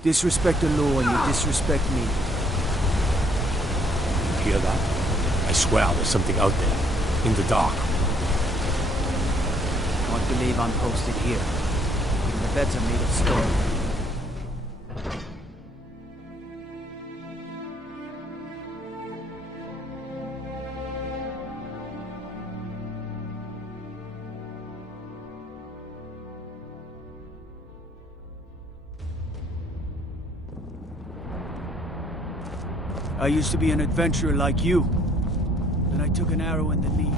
Disrespect the law and you disrespect me. You hear that? I swear there's something out there. In the dark. Don't believe I'm posted here. Even the beds are made of stone. I used to be an adventurer like you. Then I took an arrow in the knee.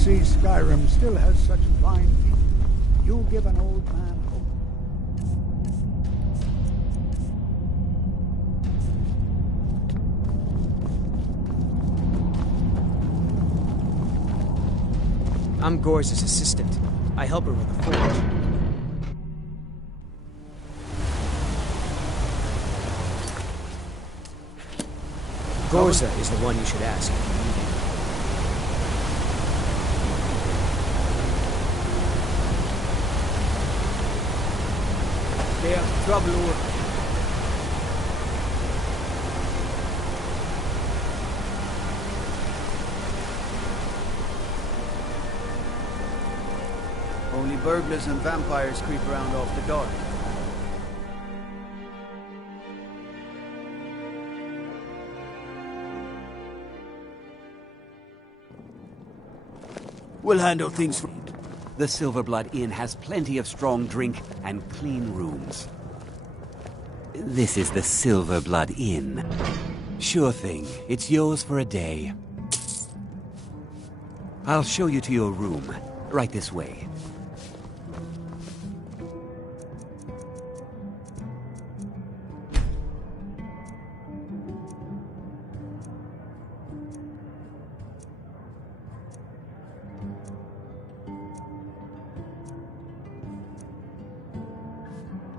See, Skyrim still has such fine people. You give an old man hope. I'm Gorza's assistant. I help her with the forge. Gorza is the one you should ask. There's trouble over. Only burglars and vampires creep around off the dark. We'll handle things. The Silverblood Inn has plenty of strong drink and clean rooms. This is the Silverblood Inn. Sure thing. It's yours for a day. I'll show you to your room. Right this way.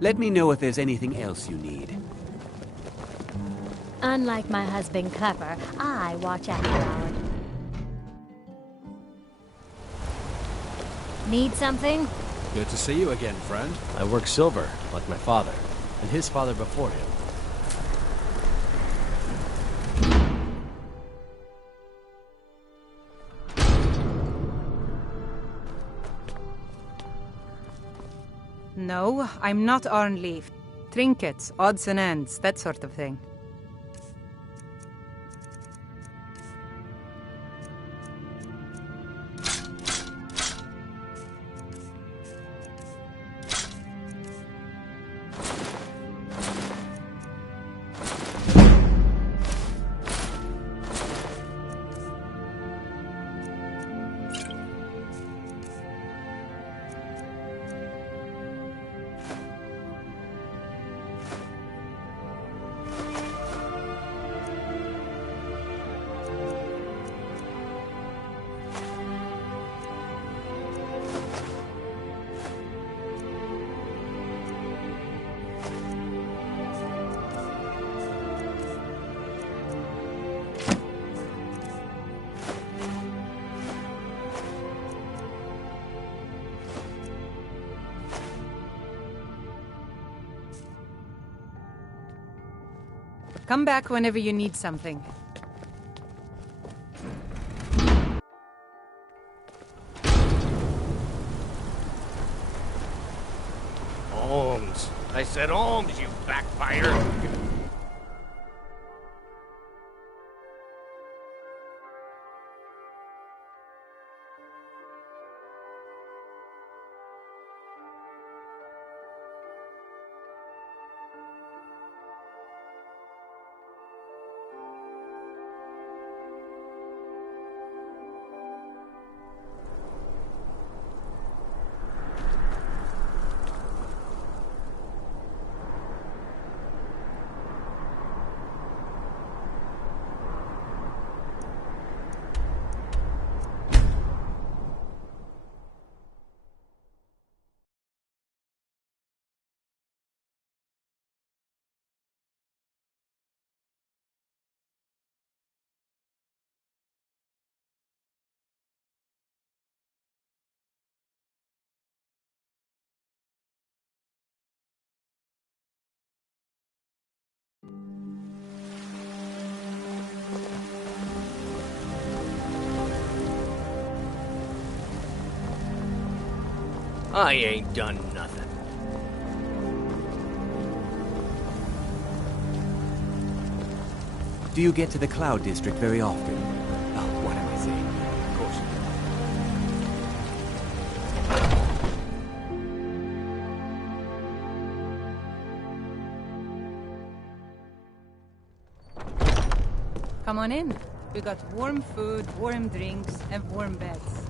Let me know if there's anything else you need. Unlike my husband Clever, I watch after our... Need something? Good to see you again, friend. I work silver, like my father, and his father before him. No, I'm not Arnleaf. Trinkets, odds and ends, that sort of thing. Come back whenever you need something. Holmes. I said Holmes, you backfire. I ain't done nothing. Do you get to the Cloud District very often? Oh, what am I saying? Of course you Come on in. We got warm food, warm drinks, and warm beds.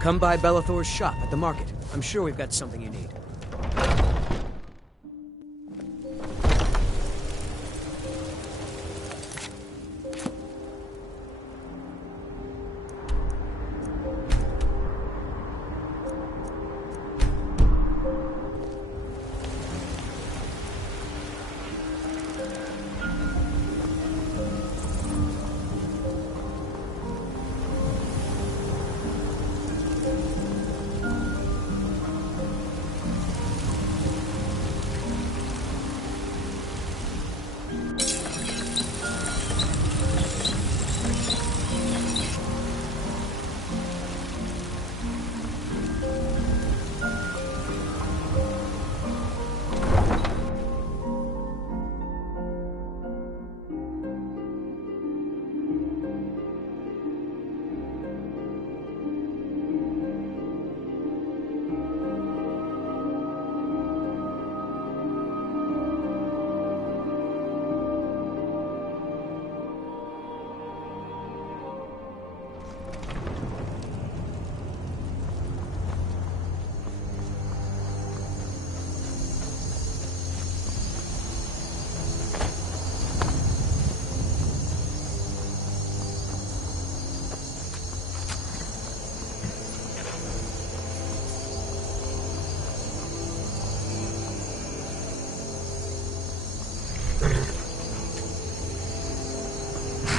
Come by Bellathor's shop at the market. I'm sure we've got something you need.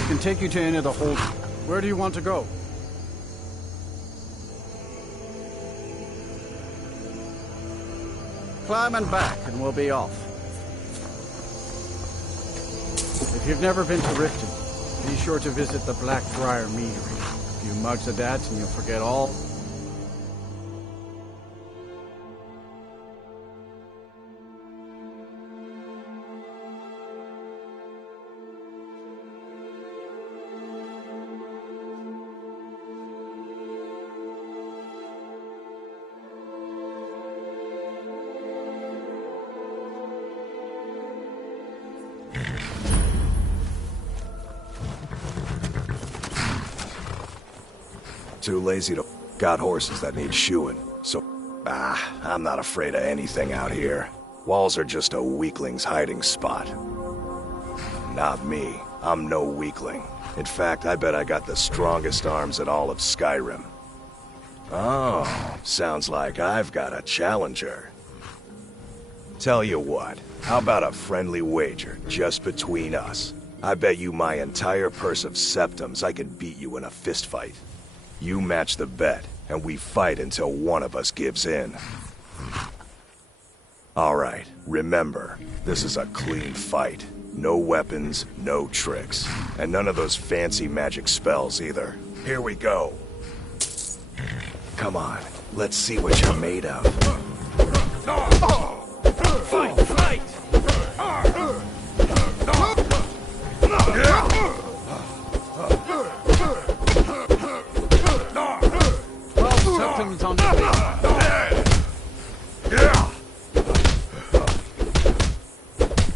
Can take you to any of the hold. Where do you want to go? Climb and back, and we'll be off. If you've never been to Riften, be sure to visit the Blackfriar Meadery. A few mugs of that, and you'll forget all. Too lazy to got horses that need shoeing, so I'm not afraid of anything out here. Walls are just a weakling's hiding spot. Not me. I'm no weakling. In fact, I bet I got the strongest arms in all of Skyrim. Oh, sounds like I've got a challenger. Tell you what, how about a friendly wager just between us? I bet you my entire purse of septums I can beat you in a fistfight. You match the bet, and we fight until one of us gives in. All right, remember, this is a clean fight. No weapons, no tricks. And none of those fancy magic spells either. Here we go. Come on, let's see what you're made of. Fight! Fight! Septims on the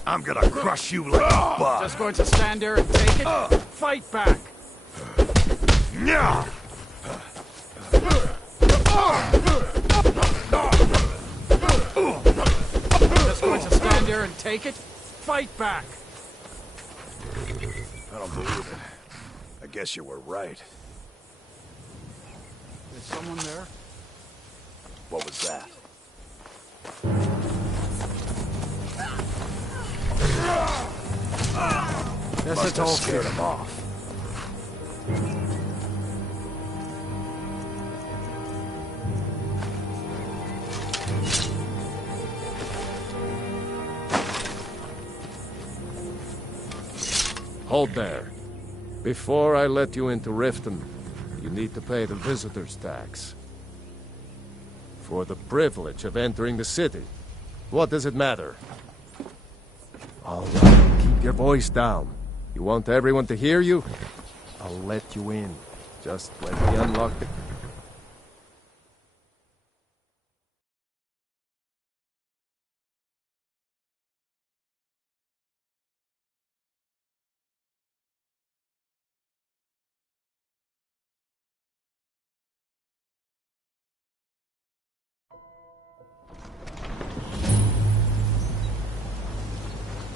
I'm gonna crush you like a bug. Just going to stand there and take it? Fight back! Yeah. Just going to stand there and take it? Fight back! I don't believe it. I guess you were right. Is someone there? What was that? Guess Must it's have all scared clear. him off. Hold there. Before I let you into Riften, you need to pay the visitor's tax. For the privilege of entering the city. What does it matter? All right, keep your voice down. You want everyone to hear you? I'll let you in. Just let me unlock the...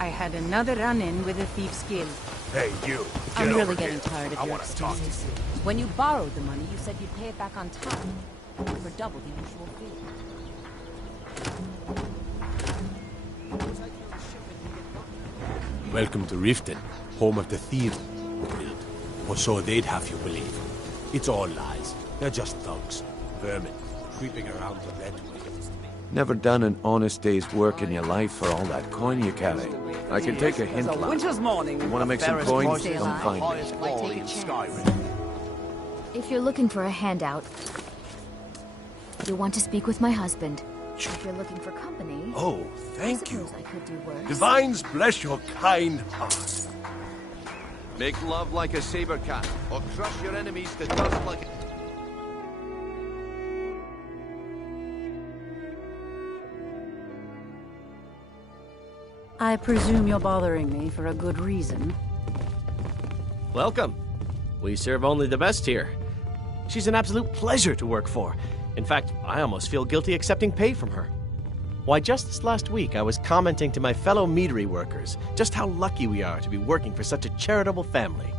I had another run-in with a thief's guild. Hey, you. I'm really getting tired of I your want to talk to you. excuses. When you borrowed the money, you said you'd pay it back on time. For double the usual fee. Welcome to Riften, home of the Thieves Guild. Or so they'd have you believe. It's all lies. They're just thugs. Vermin, creeping around the red waves. Never done an honest day's work in your life for all that coin you carry. I can take a hint, It's a lad. winter's morning. You want to make some Ferris coins? Point is Come the find me. highest wall in Skyrim. If you're looking for a handout, you'll want to speak with my husband. If you're looking for company, Oh, thank I suppose I could do worse. Divines bless your kind heart. Make love like a saber cat, or crush your enemies to dust like a... I presume you're bothering me for a good reason. Welcome. We serve only the best here. She's an absolute pleasure to work for. In fact, I almost feel guilty accepting pay from her. Why, just this last week, I was commenting to my fellow meadery workers just how lucky we are to be working for such a charitable family.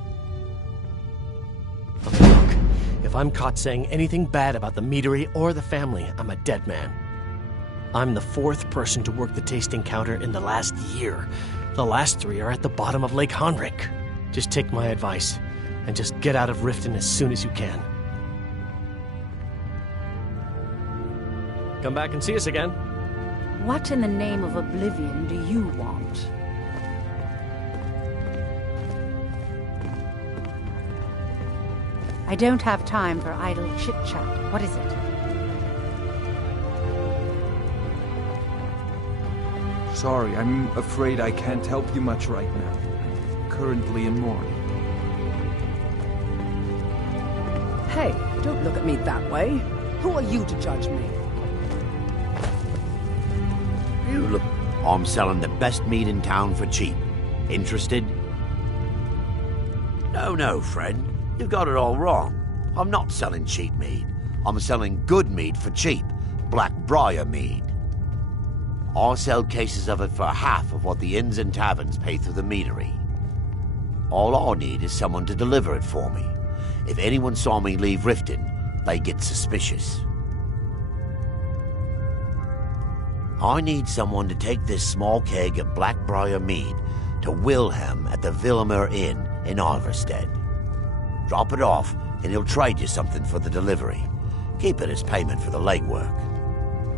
Okay, look, if I'm caught saying anything bad about the meadery or the family, I'm a dead man. I'm the 4th person to work the tasting counter in the last year. The last 3 are at the bottom of Lake Honrik. Just take my advice, and just get out of Riften as soon as you can. Come back and see us again. What in the name of oblivion do you want? I don't have time for idle chit-chat. What is it? Sorry, I'm afraid I can't help you much right now. I'm currently in mourning. Hey, don't look at me that way. Who are you to judge me? You look... I'm selling the best meat in town for cheap. Interested? No, friend. You've got it all wrong. I'm not selling cheap mead. I'm selling good mead for cheap. Blackbriar mead. I sell cases of it for half of what the inns and taverns pay through the meadery. All I need is someone to deliver it for me. If anyone saw me leave Riften, they get suspicious. I need someone to take this small keg of Blackbriar mead to Wilhelm at the Villamur Inn in Alverstead. Drop it off, and he'll trade you something for the delivery. Keep it as payment for the legwork.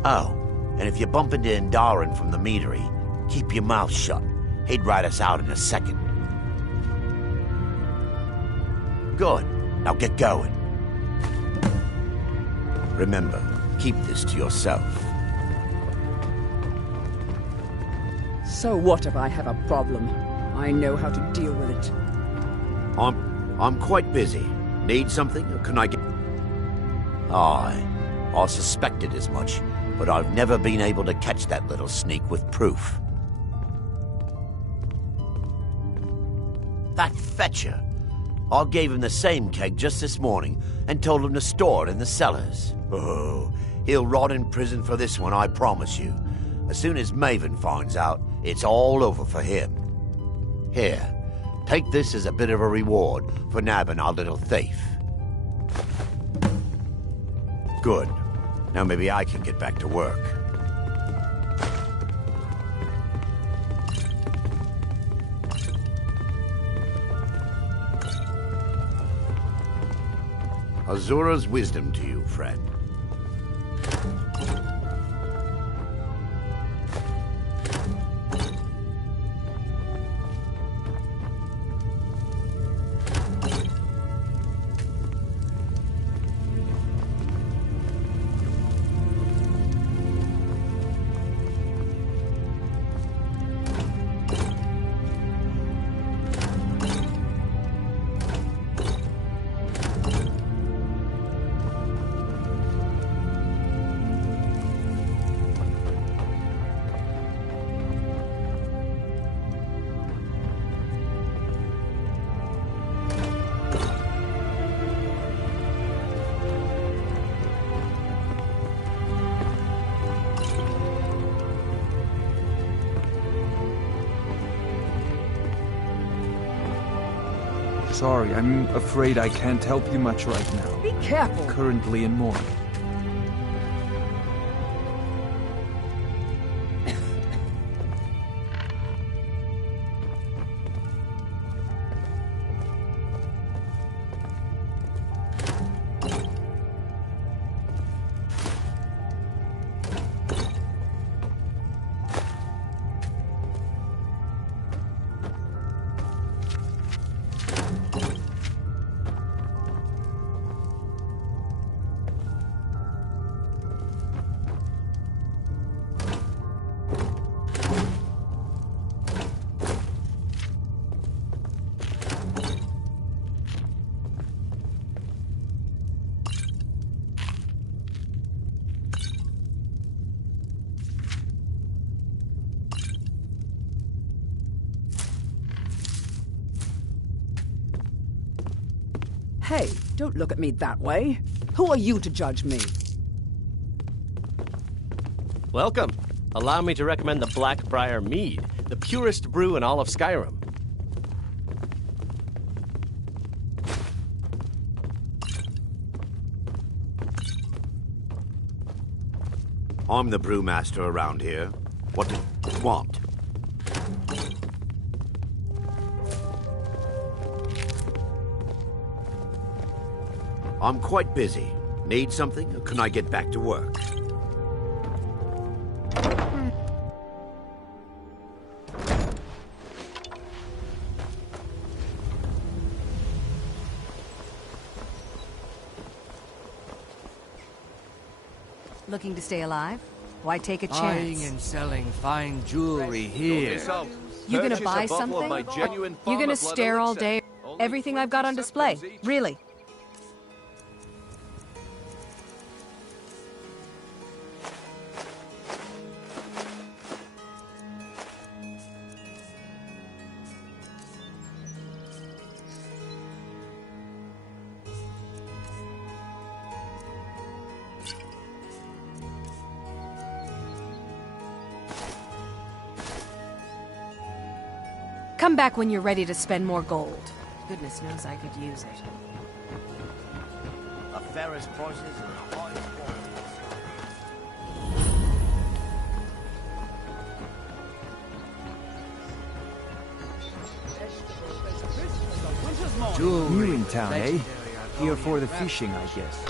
Oh, and if you bump into Indarin from the meadery, keep your mouth shut. He'd write us out in a second. Good. Now get going. Remember, keep this to yourself. So what if I have a problem? I know how to deal with it. I'm quite busy. Need something, or can I get... I suspected as much, but I've never been able to catch that little sneak with proof. That fetcher. I gave him the same keg just this morning and told him to store it in the cellars. Oh, he'll rot in prison for this one, I promise you. As soon as Maven finds out, it's all over for him. Here, take this as a bit of a reward for nabbing our little thief. Good. Now maybe I can get back to work. Azura's wisdom to you, friend. Sorry, I'm afraid I can't help you much right now. Be careful! Currently in mourning. Hey, don't look at me that way. Who are you to judge me? Welcome. Allow me to recommend the Blackbriar Mead, the purest brew in all of Skyrim. I'm the brewmaster around here. What do you want? I'm quite busy. Need something, or can I get back to work? Looking to stay alive? Why take a chance? Buying and selling fine jewelry here. You gonna buy something? You gonna stare all day? Everything I've got on display, really? Come back when you're ready to spend more gold. Goodness knows I could use it. The fairest prices and the highest New in town, eh? Here for the fishing, I guess.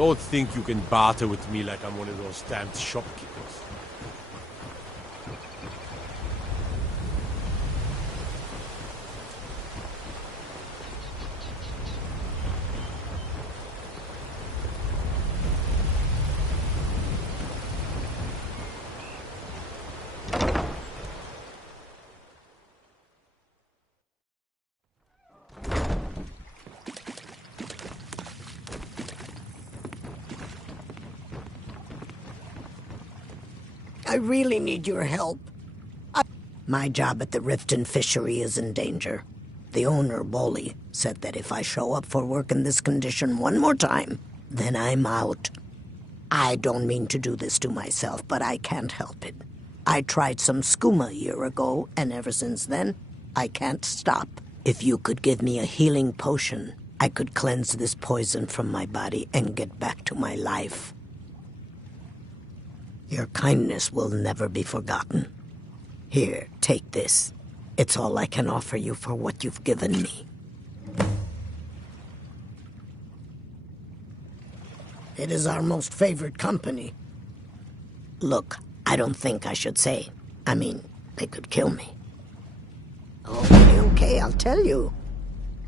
Don't think you can barter with me like I'm one of those damned shopkeepers. I really need your help. My job at the Riften fishery is in danger. The owner, Bolly, said that if I show up for work in this condition one more time, then I'm out. I don't mean to do this to myself, but I can't help it. I tried some skooma a year ago, and ever since then, I can't stop. If you could give me a healing potion, I could cleanse this poison from my body and get back to my life. Your kindness will never be forgotten. Here, take this. It's all I can offer you for what you've given me. It is our most favored company. Look, I don't think I should say. I mean, they could kill me. Okay, I'll tell you.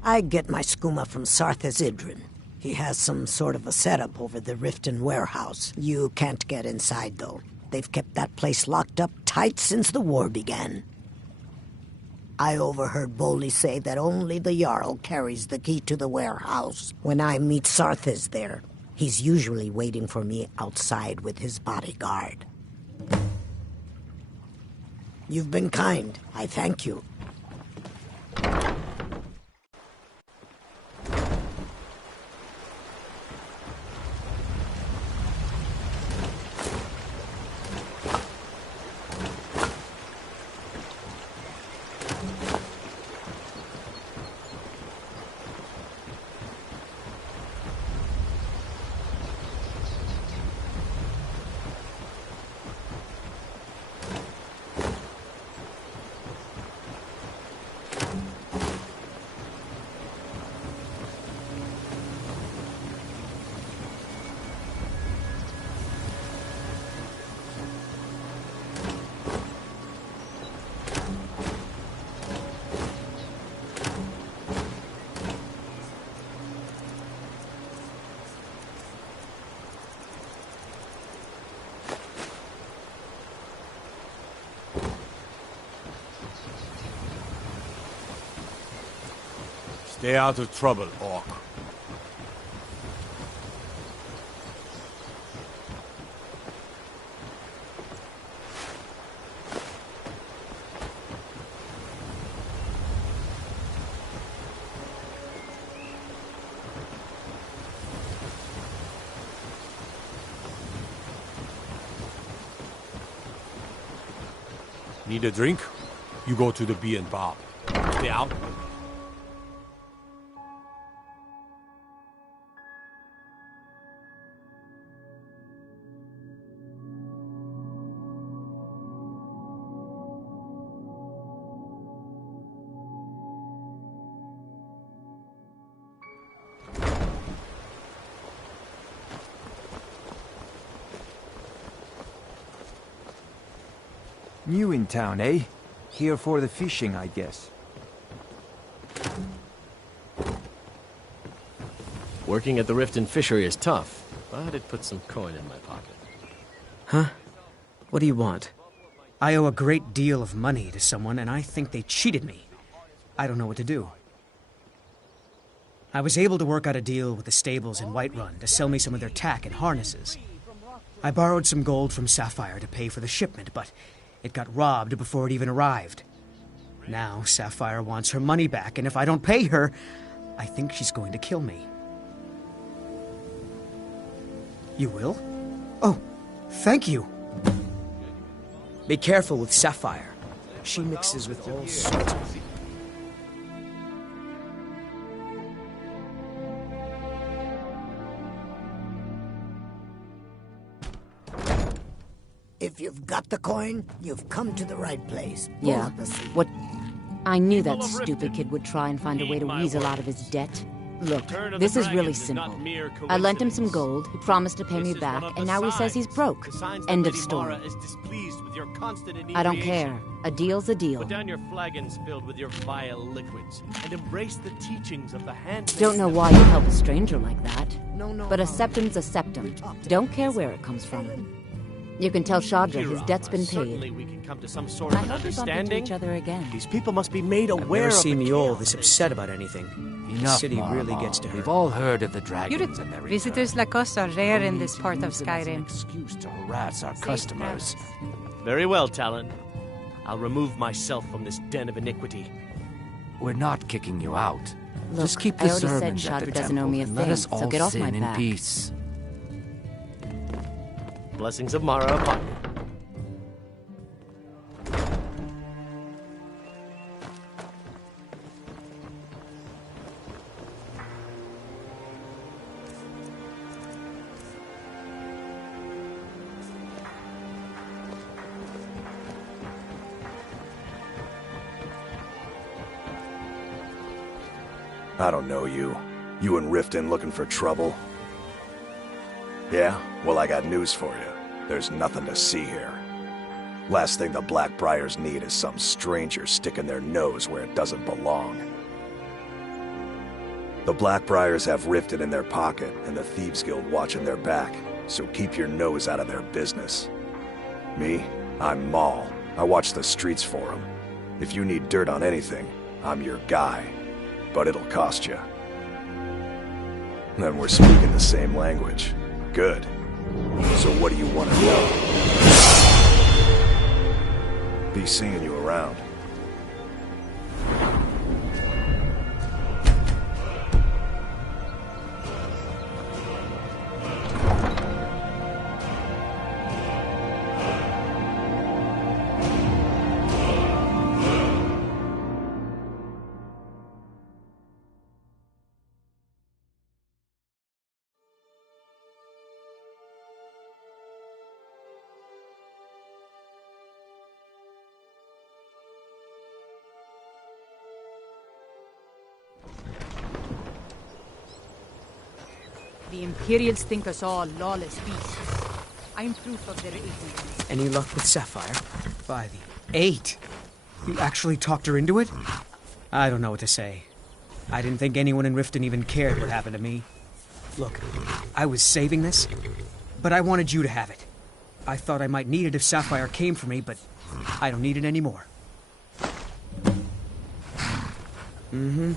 I get my skooma from Sarthas Idrin. He has some sort of a setup over the Riften warehouse. You can't get inside, though. They've kept that place locked up tight since the war began. I overheard Bolly say that only the Jarl carries the key to the warehouse. When I meet Sarthas there, he's usually waiting for me outside with his bodyguard. You've been kind. I thank you. Stay out of trouble, Orc. Need a drink? You go to the B&Bob. Stay out. New in town, eh? Here for the fishing, I guess. Working at the Riften fishery is tough, but it puts some coin in my pocket. Huh? What do you want? I owe a great deal of money to someone, and I think they cheated me. I don't know what to do. I was able to work out a deal with the stables in Whiterun to sell me some of their tack and harnesses. I borrowed some gold from Sapphire to pay for the shipment, but it got robbed before it even arrived. Now Sapphire wants her money back, and if I don't pay her, I think she's going to kill me. You will? Oh, thank you. Be careful with Sapphire. She mixes with all sorts of things. If you've got the coin, you've come to the right place. Pull Yeah. up a seat. What? I knew that stupid kid would try and find a way to weasel out of his debt. Look, this is really simple. I lent him some gold, he promised to pay me back, and now he says he's broke. End of story. I don't care. A deal's a deal. Put down your flagons filled with your vile liquids, and embrace the teachings of the hand. Don't know why you help a stranger like that. But a septum's a septum. Don't care where it comes from. You can tell Shadra his debt's been Certainly paid. we can come to some sort of I hope we bump into understanding. each other again. These people must be made I've aware never of seen the me all chaos this that upset about anything. The city really gets to her. We've all heard of the dragons and their Visitors like us are rare in this part of use them as an Skyrim. excuse to harass our customers. Very well, Talon. I'll remove myself from this den of iniquity. We're not kicking you out. Look, Just keep I the already said sermons at the Shadra doesn't owe me a temple and let thing, us so all get off my sin in back. peace. Blessings of Mara upon you. I don't know you. You and Riften looking for trouble? Yeah? Well, I got news for you. There's nothing to see here. Last thing the Blackbriars need is some stranger sticking their nose where it doesn't belong. The Blackbriars have Riften in their pocket and the Thieves Guild watching their back, so keep your nose out of their business. Me? I'm Maul. I watch the streets for them. If you need dirt on anything, I'm your guy. But it'll cost you. Then we're speaking the same language. Good. So what do you want to know? Be seeing you around. The Imperials think us all lawless beasts. I'm proof of their ignorance. Any luck with Sapphire? By the 8. You actually talked her into it? I don't know what to say. I didn't think anyone in Riften even cared what happened to me. Look, I was saving this, but I wanted you to have it. I thought I might need it if Sapphire came for me, but I don't need it anymore. Mm-hmm.